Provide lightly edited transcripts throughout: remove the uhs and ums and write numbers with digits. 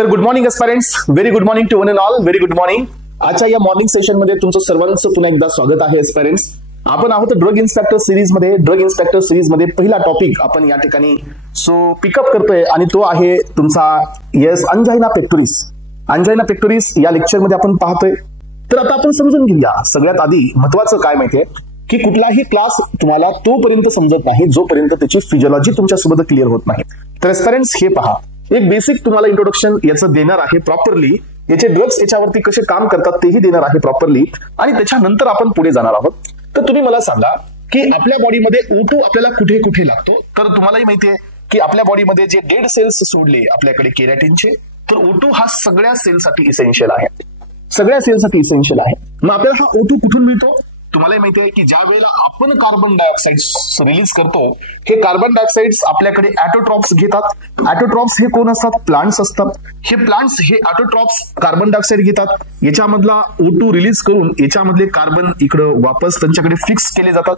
तर good morning aspirants, very good morning to one and all. Very good morning. आजच्या या morning session मध्ये तुमचं सर्वांचं पुन्हा एकदा स्वागत आहे एस्पायरंट्स. आपण आहोत ड्रग इन्स्पेक्टर सिरीज मध्ये. ड्रग इन्स्पेक्टर सिरीज मध्ये पहिला टॉपिक आपण या ठिकाणी पिकअप करतोय आणि तो आहे तुमचा अंजाइना पेक्टोरिस. अंजाइना पेक्टोरिस या लेक्चर मध्ये आपण पाहतोय. तर आता आपण समजून घेऊया सगळ्यात आधी महत्वाचं काय माहितीये की कुठलाही क्लास तुम्हाला तोपर्यंत समजत नाही जोपर्यंत त्याची फिजिओलॉजी तुमच्यासोबत क्लिअर होत नाही. तर एस्पायरंट्स हे पहा, एक बेसिक तुम्हाला इंट्रोडक्शन याचं देणार आहे प्रॉपरली. याचे ड्रग्स याच्यावरती कसे काम करतात तेही देणार आहे प्रॉपरली आणि त्याच्यानंतर आपण पुढे जाणार आहोत. तर तुम्ही मला सांगा की आपल्या बॉडीमध्ये O2 आपल्याला कुठे कुठे लागतो. तर तुम्हालाही माहितीये की आपल्या बॉडीमध्ये जे डेड सेल्स सोडले आपल्याकडे केरॅटिनचे, तर O2 हा सगळ्या सेलसाठी इसेन्शियल आहे. सगळ्या सेलसाठी इसेन्शियल आहे. मग आपल्याला हा O2 कुठून मिळतो? तुम्हाला माहिती आहे की ज्या वेळेला आपण कार्बन डायऑक्साइड रिलीज करतो, हे कार्बन डायऑक्साइड आपल्याकडे ऑटोट्रॉप्स घेतात. ऑटोट्रॉप्स हे कोण असतात? प्लांट्स असतात. हे प्लांट्स हे ऑटोट्रॉप्स कार्बन डायऑक्साइड घेतात, याच्यामधला O2 रिलीज करून याच्यामधले कार्बन इकडे वापस त्यांच्याकडे फिक्स केले जातात.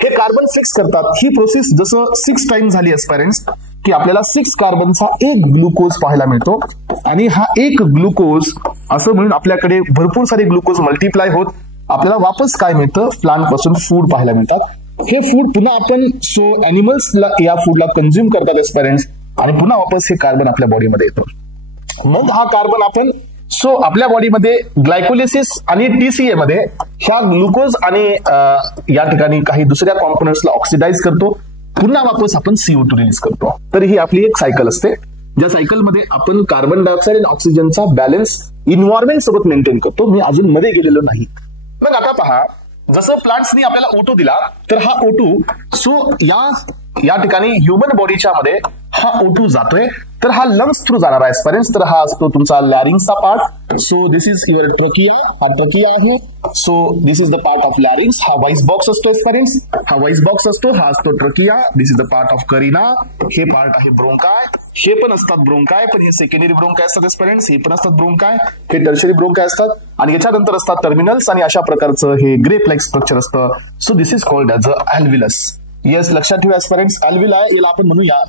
हे कार्बन फिक्स करतात. ही प्रोसेस जसं 6 टाइम झाली एस्पायरंट्स की आपल्याला 6 कार्बनचा एक ग्लुकोज पाहायला मिळतो आणि हा एक ग्लुकोज असं म्हणून आपल्याकडे भरपूर सारे ग्लुकोज मल्टिप्लाय होत आपल्याला वापस काय मिळतं? प्लांट पासून फूड पाहायला मिळतात. हे फूड पुन्हा आपण अॅनिमल्सला या फूडला कंझ्युम करतात एस्पायरंट्स आणि पुन्हा वापस हे कार्बन आपल्या बॉडीमध्ये येतो. मग हा कार्बन आपण आपल्या बॉडीमध्ये ग्लायकोलिसिस आणि TCA मध्ये ह्या ग्लुकोज आणि या ठिकाणी काही दुसऱ्या कॉम्पोनंट्सला ऑक्सिडाइज करतो, पुन्हा वापस आपण CO2 रिलीज करतो. तर ही आपली एक सायकल असते, ज्या सायकलमध्ये आपण कार्बन डायऑक्साइड आणि ऑक्सिजनचा बॅलन्स इन्व्हायरमेंट सोबत मेंटेन करतो. मी अजून मध्ये गेलेलो नाही. मग आता पहा, जसं प्लांट्सनी आपल्याला O2 दिला, तर हा O2 या ठिकाणी ह्युमन बॉडीच्या मध्ये हा O2 जातोय. तर हा लंग्स थ्रू जाणार आहे एस्पायरंट्स. तर हा असतो तुमचा लॅरिंग्सचा part. This is your trachea. हा ट्रकिया आहे. This is the part of larynx. हा व्हाईस बॉक्स असतो एस्पायरंट्स. हा व्हाईस बॉक्स असतो. हा असतो trachea. This is the part of carina. हे पार्ट आहे ब्रोंकाय. हे पण असतात ब्रोंकाय, पण हे सेकंडरी ब्रोंकाय असतात एस्पायरंट्स. हे पण असतात ब्रोंकाय. हे टर्शरी ब्रोंकाय असतात आणि याच्यानंतर असतात टर्मिनल्स आणि अशा प्रकारचं हे ग्रेप लाईक स्ट्रक्चर असतं. This is called as a alveolus. Yes, लक्षात ठेवा एस्पायरंट्स, अल्व्हिलाय याला आपण म्हणूया.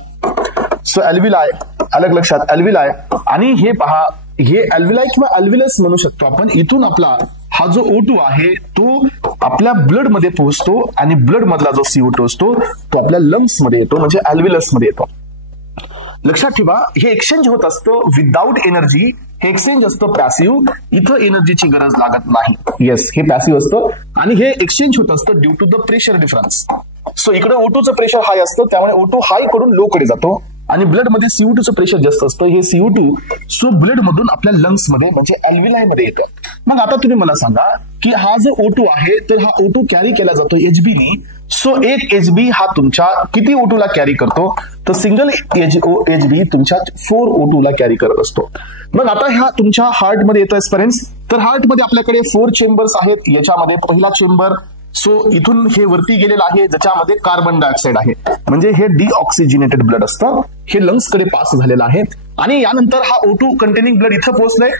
अल्व्हिलाय अलग लक्षात, अल्व्हिलाय. आणि हे पहा, हे अल्व्हिलाय किंवा अल्व्हिलस म्हणू शकतो आपण. इथून आपला हा जो O2 आहे तो आपल्या ब्लड मध्ये पोहोचतो आणि ब्लड मधला जो CO2 असतो तो आपल्या लंग्स मध्ये येतो, म्हणजे अल्व्हिलस मध्ये येतो. लक्षात ठेवा, हे एक्सचेंज होत असतं विदाउट एनर्जी. हे एक्सचेंज असतं पॅसिव्ह. इथं एनर्जीची गरज लागत नाही. येस, हे पॅसिव्ह असतं आणि हे एक्सचेंज होत असतं due to the pressure difference. इकडे O2चं प्रेशर हाय असतं, त्यामुळे O2 हाय कडून लो कडे जातो आणि ब्लड मध्ये CO2चं प्रेशर जास्त असतं. हे CO2 ब्लड मधून आपल्या लंग्स मध्ये म्हणजे अल्व्हिलाय मध्ये येतं. मग आता तुम्ही मला सांगा की हा जो O2 आहे, तर हा O2 कॅरी केला जातो HB नी. एक HB हा तुमच्या किती O2 ला कॅरी करतो? तर सिंगल HB तुमच्या 4 O2 ला कॅरी करत असतो. मग आता ह्या तुमच्या हार्ट मध्ये येतो एस्पायरंट्स. तर हार्ट मध्ये आपल्याकडे 4 चेंबर्स आहेत. याच्यामध्ये पहिला चेंबर इथून हे वरती गेलेलं आहे, ज्याच्यामध्ये कार्बन डायऑक्साइड आहे, म्हणजे हे डिऑक्सिजिनेटेड ब्लड असतं. हे लंग्स कडे पास झालेलं आहे आणि यानंतर हा O2 कंटेनिंग ब्लड इथं पोहोचलंय.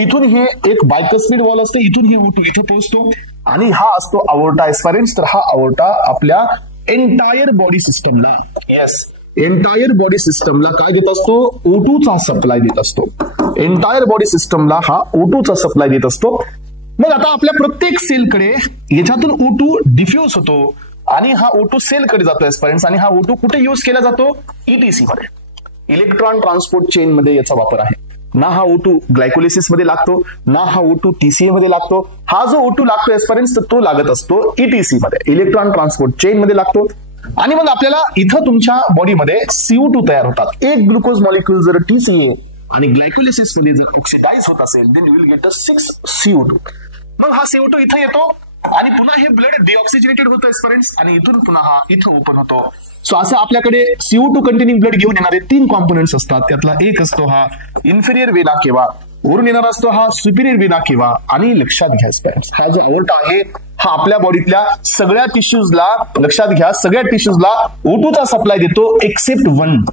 इथून हे एक बायकस्पिड वॉल असते, इथून हे O2 इथं पोहोचतो आणि हा असतो अवोर्टा एस्पायरंट्स. तर हा अवोर्टा आपल्या एंटायर बॉडी सिस्टमला, येस, एंटायर बॉडी सिस्टमला काय देत असतो? O2चा सप्लाय देत असतो. एंटायर बॉडी सिस्टमला हा O2चा सप्लाय देत असतो. मग आता आपल्या प्रत्येक सेलकडे याच्यातून O2 डिफ्यूज होतो आणि हा O2 सेलकडे जातो एस्पायरंट्स. आणि हा O2 कुठे युज केला जातो? ETC मध्ये, इलेक्ट्रॉन ट्रान्सपोर्ट चेन मध्ये याचा वापर आहे. ना हा O2 ग्लायकोलिसिस मध्ये लागतो, ना हा O2 TCA मध्ये लागतो. हा जो O2 लागतो एस्पायरंट्स, तर तो लागत असतो ETC मध्ये, इलेक्ट्रॉन ट्रान्सपोर्ट चेन मध्ये लागतो. आणि मग आपल्याला इथं तुमच्या बॉडीमध्ये CO2 तयार होतात. एक ग्लुकोज मॉलिक्यूल जर TCA आणि ग्लायकोलिसिस मध्ये जर ऑक्सिडाइज होत असेल, then you will get a 6 CO2. मग हा CO2 इथं येतो आणि पुन्हा हे ब्लड डिऑक्सिजिनेटेड होतं एस्पायरंट्स आणि इथून पुन्हा हा इथं ओपन होतो. असं आपल्याकडे CO2 कंटेनिंग ब्लड घेऊन येणारे 3 कॉम्पोनंट्स असतात. त्यातला एक असतो हा इन्फेरियर वेना केवा, वरून येणार असतो हा सुपिरियर वेना केवा. आणि लक्षात घ्या एस्पायरंट्स, हा जो अवोर्टा आहे हा आपल्या बॉडीतल्या सगळ्या टिश्यूजला, लक्षात घ्या, सगळ्या टिश्यूजला O2चा सप्लाय देतो एक्सेप्ट 1.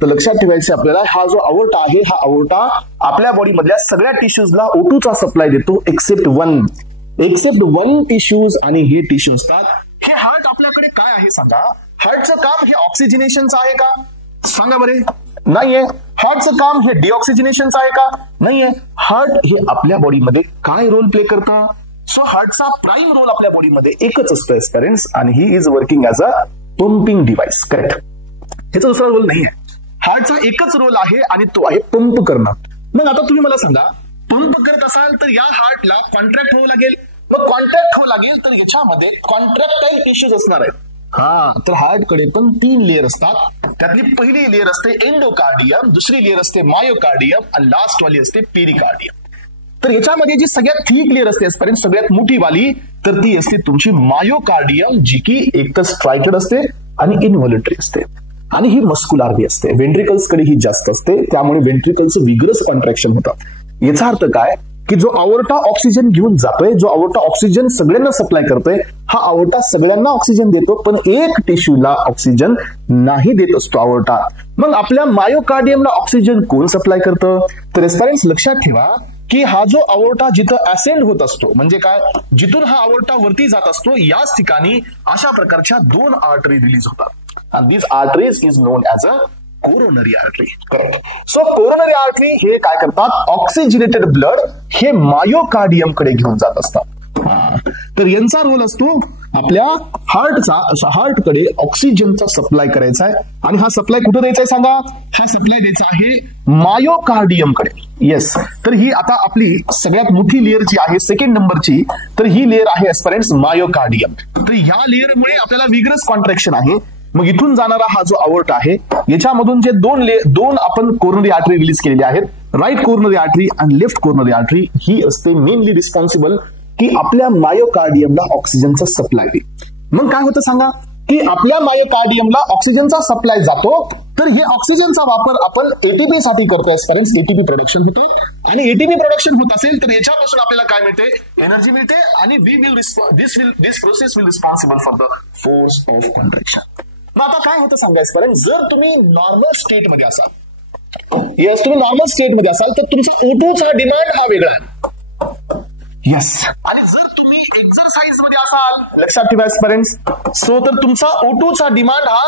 तर लक्षात ठेवायचं आपल्याला, हा जो अवोर्टा आहे, हा अवोर्टा आपल्या बॉडी मधल्या सगळ्या टिश्यूजला O2चा सप्लाय देतो एक्सेप्ट 1 टिश्यूज. आणि हे टिश्यू असतात. हे हार्ट आपल्याकडे काय आहे सांगा? हार्टचं काम हे ऑक्सिजनेशनचं आहे का? सांगा बरे. नाहीये. हार्टचं काम हे डिऑक्सिजनेशनचं आहे का? नाहीये. हार्ट हे आपल्या बॉडीमध्ये काय रोल प्ले करतं? सो हार्टचा प्राईम रोल आपल्या बॉडीमध्ये एकच असतो पेरेंट्स, आणि he is working as a pumping device. Correct. ह्याचा दुसरा रोल नाहीये. हार्टचा एकच रोल आहे आणि तो आहे पंप करणं. मग आता तुम्ही मला सांगा, पंप करत असाल तर या हार्टला कॉन्ट्रॅक्ट व्हावं लागेल. मग कॉन्ट्रॅक्ट व्हावं लागेल तर याच्यामध्ये कॉन्ट्रॅक्टाईल टिश्यूज असणार आहेत. तर हार्टकडे पण 3 लेअर असतात. त्यातली पहिली लेअर असते एंडोकार्डियम, दुसरी लेअर असते मायोकार्डियम आणि लास्ट वाली असते पेरिकार्डियम. तर याच्यामध्ये जी सगळ्यात थिक लेअर असते सगळ्यात मोठी वाली, तर ती असते तुमची मायोकार्डियम, जी की एक तर स्ट्रायटेड असते आणि इनव्हॉल्युटरी असते, आणि ही मस्कुलार बी असते. वेंट्रिकल्स कडे ही जास्त असते, त्यामुळे वेंट्रिकलचं विग्रस कॉन्ट्रॅक्शन होतं. याचा अर्थ काय की जो अवोर्टा ऑक्सिजन घेऊन जातोय, जो अवोर्टा ऑक्सिजन सगळ्यांना सप्लाय करतोय, हा अवोर्टा सगळ्यांना ऑक्सिजन देतो, पण एक टिश्यूला ऑक्सिजन नाही देत असतो अवोर्टा. मग आपल्या मायोकार्डियमला ऑक्सिजन कोण सप्लाय करतं? तर एस्पेरेंट्स लक्षात ठेवा की हा जो अवोर्टा जिथं असेंड होत असतो, म्हणजे काय, जिथून हा अवोर्टा वरती जात असतो, याच ठिकाणी अशा प्रकारच्या 2 आर्टरी रिलीज होतात. आणि this arteries is known as a coronary artery. Correct. So coronary artery हे काय करतात? ऑक्सिजनेटेड ब्लड हे मायोकार्डियम कडे घेऊन जात असतात. तर यांचा रोल असतो आपल्या हार्टकडे ऑक्सिजनचा सप्लाय करायचा आहे. आणि हा सप्लाय कुठे द्यायचा आहे सांगा? हा सप्लाय द्यायचा आहे मायोकार्डियम कडे. येस. तर ही आता आपली सगळ्यात मोठी लेअर जी आहे, सेकंड नंबरची, तर ही लेअर आहे एस्पेरेंट्स मायोकार्डियम. तर ह्या लेअरमुळे आपल्याला विग्रस कॉन्ट्रॅक्शन आहे. मग इथून जाणारा हा जो अवोर्टा आहे, याच्यामधून जे दोन आपण कोरोनरी आर्टरी रिलीज केलेली आहेत, राईट कोरोनरी आर्टरी आणि लेफ्ट कोरोनरी आर्टरी, ही असते मेनली रिस्पॉन्सिबल की आपल्या मायोकार्डियमला ऑक्सिजनचा सप्लाय दे. मग काय होतं सांगा की आपल्या मायोकार्डियमला ऑक्सिजनचा सप्लाय जातो, तर हे ऑक्सिजनचा वापर आपण एटीपी साठी करतो. एटीपी प्रोडक्शन होते, आणि एटीपी प्रोडक्शन होत असेल तर याच्यापासून आपल्याला काय मिळते? एनर्जी मिळते, आणि this process will responsible for the force of contraction. मग आता काय होतं सांगायचं, जर तुम्ही नॉर्मल स्टेट मध्ये असाल, येस, तुम्ही नॉर्मल स्टेट मध्ये असाल तर तुमचा O2चा डिमांड हा वेगळा आहे. येस. आणि जर तुम्ही एक्सरसाइज मध्ये असाल, लक्षात ठेवा पेरेंट्स, सो तर तुमचा O2चा डिमांड हा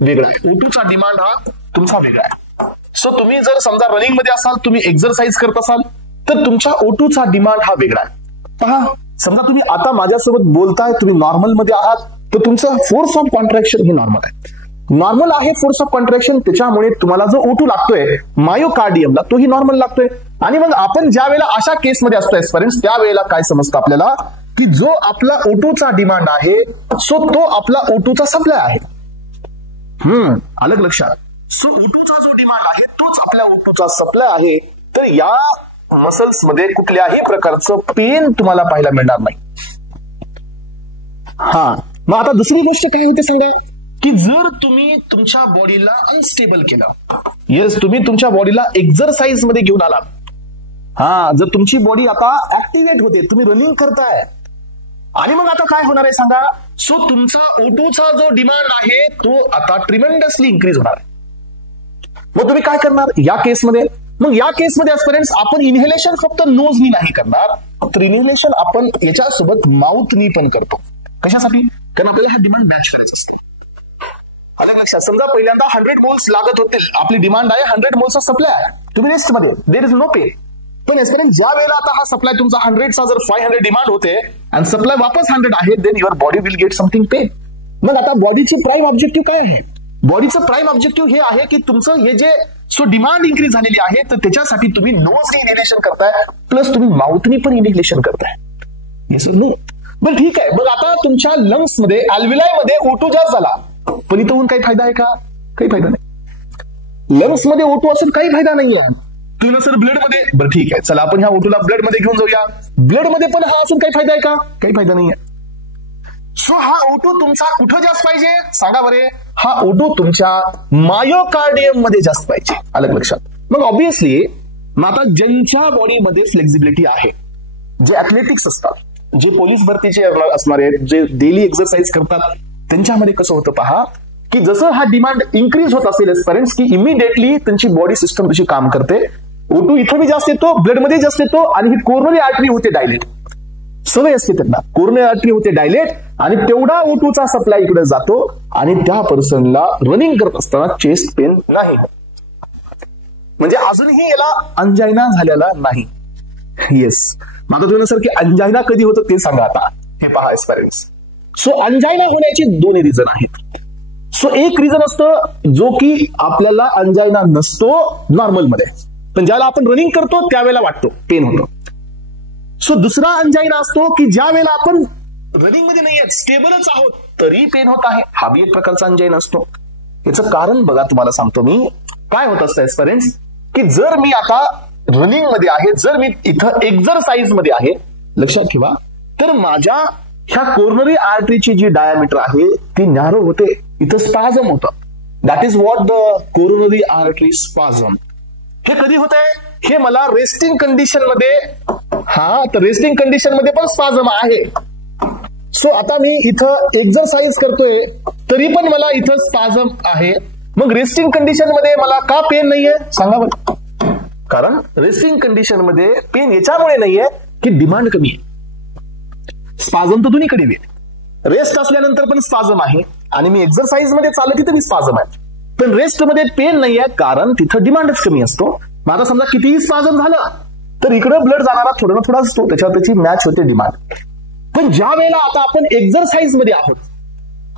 वेगळा आहे. O2चा डिमांड हा तुमचा वेगळा आहे. सो तुम्ही जर समजा रनिंग मध्ये असाल, तुम्ही एक्सरसाइज करत असाल, तर तुमच्या O2चा डिमांड हा वेगळा आहे. पहा, समजा तुम्ही आता माझ्यासोबत बोलताय, तुम्ही नॉर्मल मध्ये आहात, तर तुमचं फोर्स ऑफ कॉन्ट्रॅक्शन हे नॉर्मल आहे. नॉर्मल आहे फोर्स ऑफ कॉन्ट्रॅक्शन, त्याच्यामुळे तुम्हाला जो O2 लागतोय मायोकार्डियमला, तोही नॉर्मल लागतोय. आणि मग आपण ज्या वेळेला अशा केसमध्ये असतो एस्पेरेंट्स, त्यावेळेला काय समजतं आपल्याला की जो आपला O2चा डिमांड आहे, सो तो आपला O2चा सप्लाय आहे. अलग लक्षात. सो O2चा जो डिमांड आहे तोच आपल्या O2चा सप्लाय आहे. तर या मसल्स मध्ये कुठल्याही प्रकारचं पेन तुम्हाला पाहायला मिळणार नाही. मग आता दुसरी गोष्ट काय होते सांगा की जर तुम्ही तुमच्या बॉडीला अनस्टेबल केलं, येस, तुम्ही तुमच्या बॉडीला एक्सरसाइज मध्ये घेऊन आलात, जर तुमची बॉडी आता ऍक्टिव्हेट होते, तुम्ही रनिंग करताय, आणि मग आता काय होणार आहे सांगा? सो तुमचा O2चा जो डिमांड आहे तो आता ट्रिमेंडसली इन्क्रीज होणार आहे. मग तुम्ही काय करणार या केसमध्ये? मग या केसमध्ये एस्पिरंट्स आपण इनहेलेशन फक्त नोजनी नाही करणार, तर इनहेलेशन आपण याच्यासोबत माउथनी पण करतो. कशासाठी? कारण आपल्याला हा डिमांड मॅच करायचा असते. अलग लक्षात. समजा पहिल्यांदा 100 मोल्स लागत होतील, आपली डिमांड आहे 100 मोल्सचा सप्लाय आहे, तुम्ही रेस्ट मध्ये, देयर इज नो पे. पण एस्पिरंट ज्या वेळेला आता हा सप्लाय तुमचा 100चा जर 500 डिमांड होते आणि सप्लाय वापस 100 आहे, then your body will get something pay. मग आता बॉडीची प्राईम ऑब्जेक्टिव्ह काय आहे? बॉडीचं प्राईम ऑब्जेक्टिव्ह हे आहे की तुमचं हे जे डिमांड इन्क्रीज झालेली आहे, तर त्याच्यासाठी तुम्ही नोजनी इनहेलेशन करताय, प्लस तुम्ही माउथनी पण इनहेलेशन करताय. Yes no? बरं ठीक आहे. मग आता तुमच्या लंग्स मध्ये, अल्व्हिलाई मध्ये O2 जास्त झाला, पण इथं होऊन काही फायदा आहे का? काही फायदा नाही. लंग्स मध्ये O2 असेल काही फायदा नाहीये. तुम्ही सर ब्लड मध्ये, बरं ठीक आहे, चला आपण ह्या O2ला ब्लड मध्ये घेऊन जाऊया. ब्लड मध्ये पण हा असून काही फायदा आहे का? काही फायदा नाहीये. सो हा O2 तुमचा कुठं जास्त पाहिजे सांगा बरे? हा O2 तुमच्या मायोकार्डियम मध्ये जास्त पाहिजे. अलग लक्षात. मग ऑब्विसली आता ज्यांच्या बॉडीमध्ये फ्लेक्झिबिलिटी आहे, जे ऍथलेटिक्स असतात, जे पोलीस भरतीचे असणारे, जे डेली एक्सरसाइज करतात, त्यांच्यामध्ये कसं होतं पहा की जसं हा डिमांड इन्क्रीज होत असेल एस्पिरंट्स की इमिडिएटली त्यांची बॉडी सिस्टम तशी काम करते. O2 इथं बी जास्त येतो, ब्लड मध्ये जास्त येतो, आणि ही कोरोनरी आर्टरी होते डायलेट. सवय असते त्यांना, कोरोनरी आर्टरी होते डायलेट, आणि तेवढा O2चा सप्लाय इकडे जातो, आणि त्या पर्सनला रनिंग करत असताना चेस्ट पेन नाही होत. म्हणजे अजूनही याला अंजायना झालेला नाही. येस, मग आता तुम्ही सर की अंजायना कधी होतं ते सांगा आता. हे पहा एस्पायरंट्स, सो अंजायना होण्याचे दोन रिझन आहेत. सो एक रिझन असतं जो की आपल्याला अंजायना नसतो नॉर्मलमध्ये, पण ज्याला आपण रनिंग करतो त्यावेळेला वाटतो, पेन होतो. सो दुसरा अंजायना असतो की ज्या वेळेला आपण रनिंग मध्ये नाही, स्टेबलच आहोत तरी पेन होत आहे. हा बी एक प्रकारचा अंजायना असतो. याचं कारण बघा, तुम्हाला सांगतो मी काय होत असतं एस्पायरंट्स, की जर मी आता रनिंग मध्ये आहे, जर मी इथं एक्झरसाइज मध्ये आहे, लक्षात ठेवा, तर माझ्या ह्या कोरोनरी आर्टरीची जी डायमीटर आहे ती नॅरो होते, इथं स्पाझम होतं. That is what the coronary artery spasm. हे कधी होतंय? हे मला रेस्टिंग कंडिशन मध्ये, तर रेस्टिंग कंडिशन मध्ये पण स्पाझम आहे. सो आता मी इथं एक्झरसाइज करतोय तरी पण मला इथं स्पाझम आहे. मग रेस्टिंग कंडिशन मध्ये मला का पेन नाहीये सांगा बरं? कारण रेस्टिंग कंडिशन मध्ये पेन याच्यामुळे नाहीये की डिमांड कमी आहे. स्पाझम तर दोन्हीकडे आहे. रेस्ट असल्यानंतर पण स्पाझम आहे आणि मी एक्झरसाइज मध्ये चालत तिथे स्पाझम आहे, पण रेस्ट मध्ये पेन नाहीये कारण तिथं डिमांडच कमी असतो. मग आता समजा कितीही स्पाझम झालं तर इकडे ब्लड जाणारा थोडा ना थोडा असतो, त्याच्यावर त्याची मॅच होते डिमांड. पण ज्या वेळेला आता आपण एक्झरसाइज मध्ये आहोत,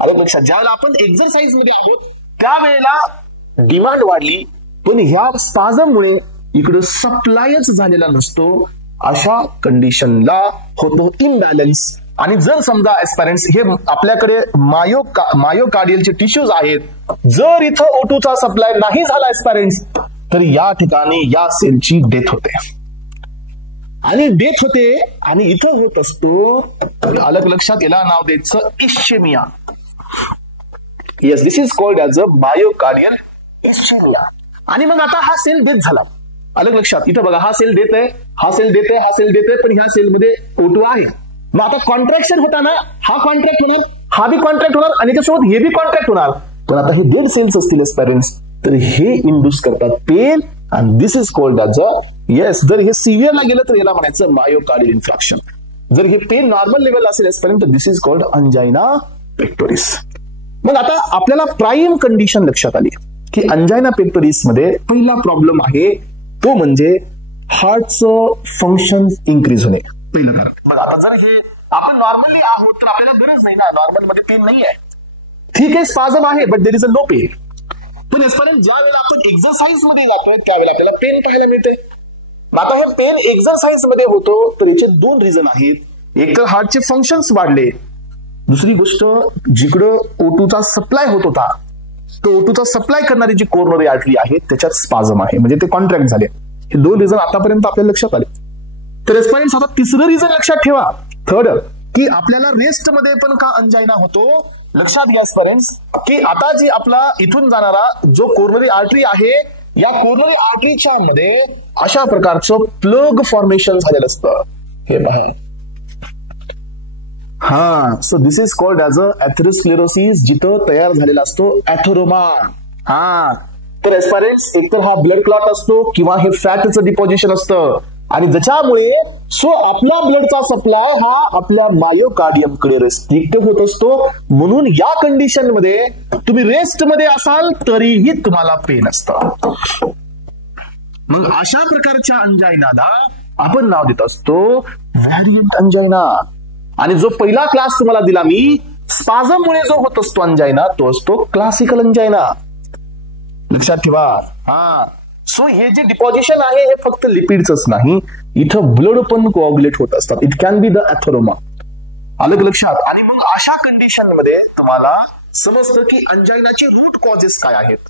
आलं लक्षात, ज्या वेळेला आपण एक्झरसाइज मध्ये आहोत त्यावेळेला डिमांड वाढली, पण ह्या स्पाझममुळे इकडे सप्लायच झालेला नसतो. अशा कंडिशनला होतो इम्बॅलन्स. आणि जर समजा एस्पायरंट्स हे आपल्याकडे मायोकार्डियलचे टिश्यूज आहेत, जर इथं O2चा सप्लाय नाही झाला एस्पायरंट्स, तर या ठिकाणी या सेलची डेथ होते. आणि डेथ होते आणि इथं होत असतो, अलग लक्षात, याला नाव द्यायचं ischemia. Yes, this is called as a myocardial ischemia. आणि मग आता हा सेल डेथ झाला, अलग लक्षात, इथं बघा, हा सेल डेथ आहे, हा सेल डेथ आहे, हा सेल डेथ आहे, पण ह्या सेलमध्ये O2 आहे. मग आता कॉन्ट्रॅक्शन होताना हा कॉन्ट्रॅक्ट होणार, हा बी कॉन्ट्रॅक्ट होणार आणि त्यासोबत हे बी कॉन्ट्रॅक्ट होणार. पण आता हे डेड सेल्स असतील एस्पायरंट्स, तर हे इंड्यूस करतात पेन, आणि this is called as a, yes, जर हे सिव्हिअरला गेलं तर याला म्हणायचं मायोकार्डियल इन्फ्रॅक्शन. जर हे पेन नॉर्मल लेवल असेल एस्पायरंट, तर दिस इज कॉल्ड अंजायना पेक्टोरिस. मग आता आपल्याला प्राईम कंडिशन लक्षात आली की अंजायना पेक्टोरिस मध्ये पहिला प्रॉब्लेम आहे तो म्हणजे हार्टचं फंक्शन इन्क्रीज होणे. पहिलं कारण बघा, आता जर हे आपण नॉर्मली आहोत तर आपल्याला गरज नाही ना, नॉर्मल मध्ये पेन नाही आहे, ठीक आहे, स्पाझम आहे, but there is a no pain. पण एस्पायरंट ज्या वेळेला आपण एक्झरसाइज मध्ये जातोय त्यावेळेला आपल्याला पेन पाहायला मिळते. आता हे पेन एक्झरसाइज मध्ये होतो, तर याचे दोन रिझन आहेत. एक तर हार्टचे फंक्शन्स वाढले, दुसरी गोष्ट जिकडं O2चा सप्लाय होत होता, तो O2चा सप्लाय करणारी जी कोरोनरी आर्टरी आहे त्याच्यात स्पाझम आहे, म्हणजे ते कॉन्ट्रॅक्ट झाले. हे दोन रिझन आतापर्यंत आपल्याला लक्षात आले. तर एस्पायरंट्स आता तिसरं रिझन लक्षात ठेवा, थर्ड, की आपल्याला रेस्ट मध्ये पण का अंजायना होतो. लक्षात घ्या एस्पायरंट्स, की आता जी आपला इथून जाणारा जो कोरोनरी आर्टरी आहे, या कोरोनरी आर्टरीच्या मध्ये अशा प्रकारचं प्लग फॉर्मेशन झालेलं असतं. हे पहा, so this is called as a atherosclerosis, जिथं तयार झालेला असतो ॲथेरोमा. तर एस्पायरंट्स, एक तर हा ब्लड क्लॉट असतो किंवा हे फॅटचं डिपॉझिशन असतं, आणि ज्याच्यामुळे सो आपल्या ब्लडचा सप्लाय हा आपल्या मायोकार्डियम कडे रेस्ट्रिक्ट होत असतो. म्हणून या कंडिशन मध्ये तुम्ही रेस्ट मध्ये असाल तरीही तुम्हाला पेन असतं. मग अशा प्रकारच्या अंजायनाला आपण नाव देत असतो व्हॅरियंट अंजायना. आणि जो पहिला क्लास तुम्हाला दिला मी, स्पाझम मुळे जो होत असतो अंजायना, तो असतो क्लासिकल अंजायना. लक्षात ठेवा. सो हे जे डिपॉझिशन आहे हे फक्त लिपिडच नाही, इथं ब्लड पण कोऑग्युलेट होत असतात. It can be the atheroma. अलग लक्षात. आणि मग अशा कंडिशन मध्ये तुम्हाला समजतं की अंजायनाचे रूट कॉजेस काय आहेत.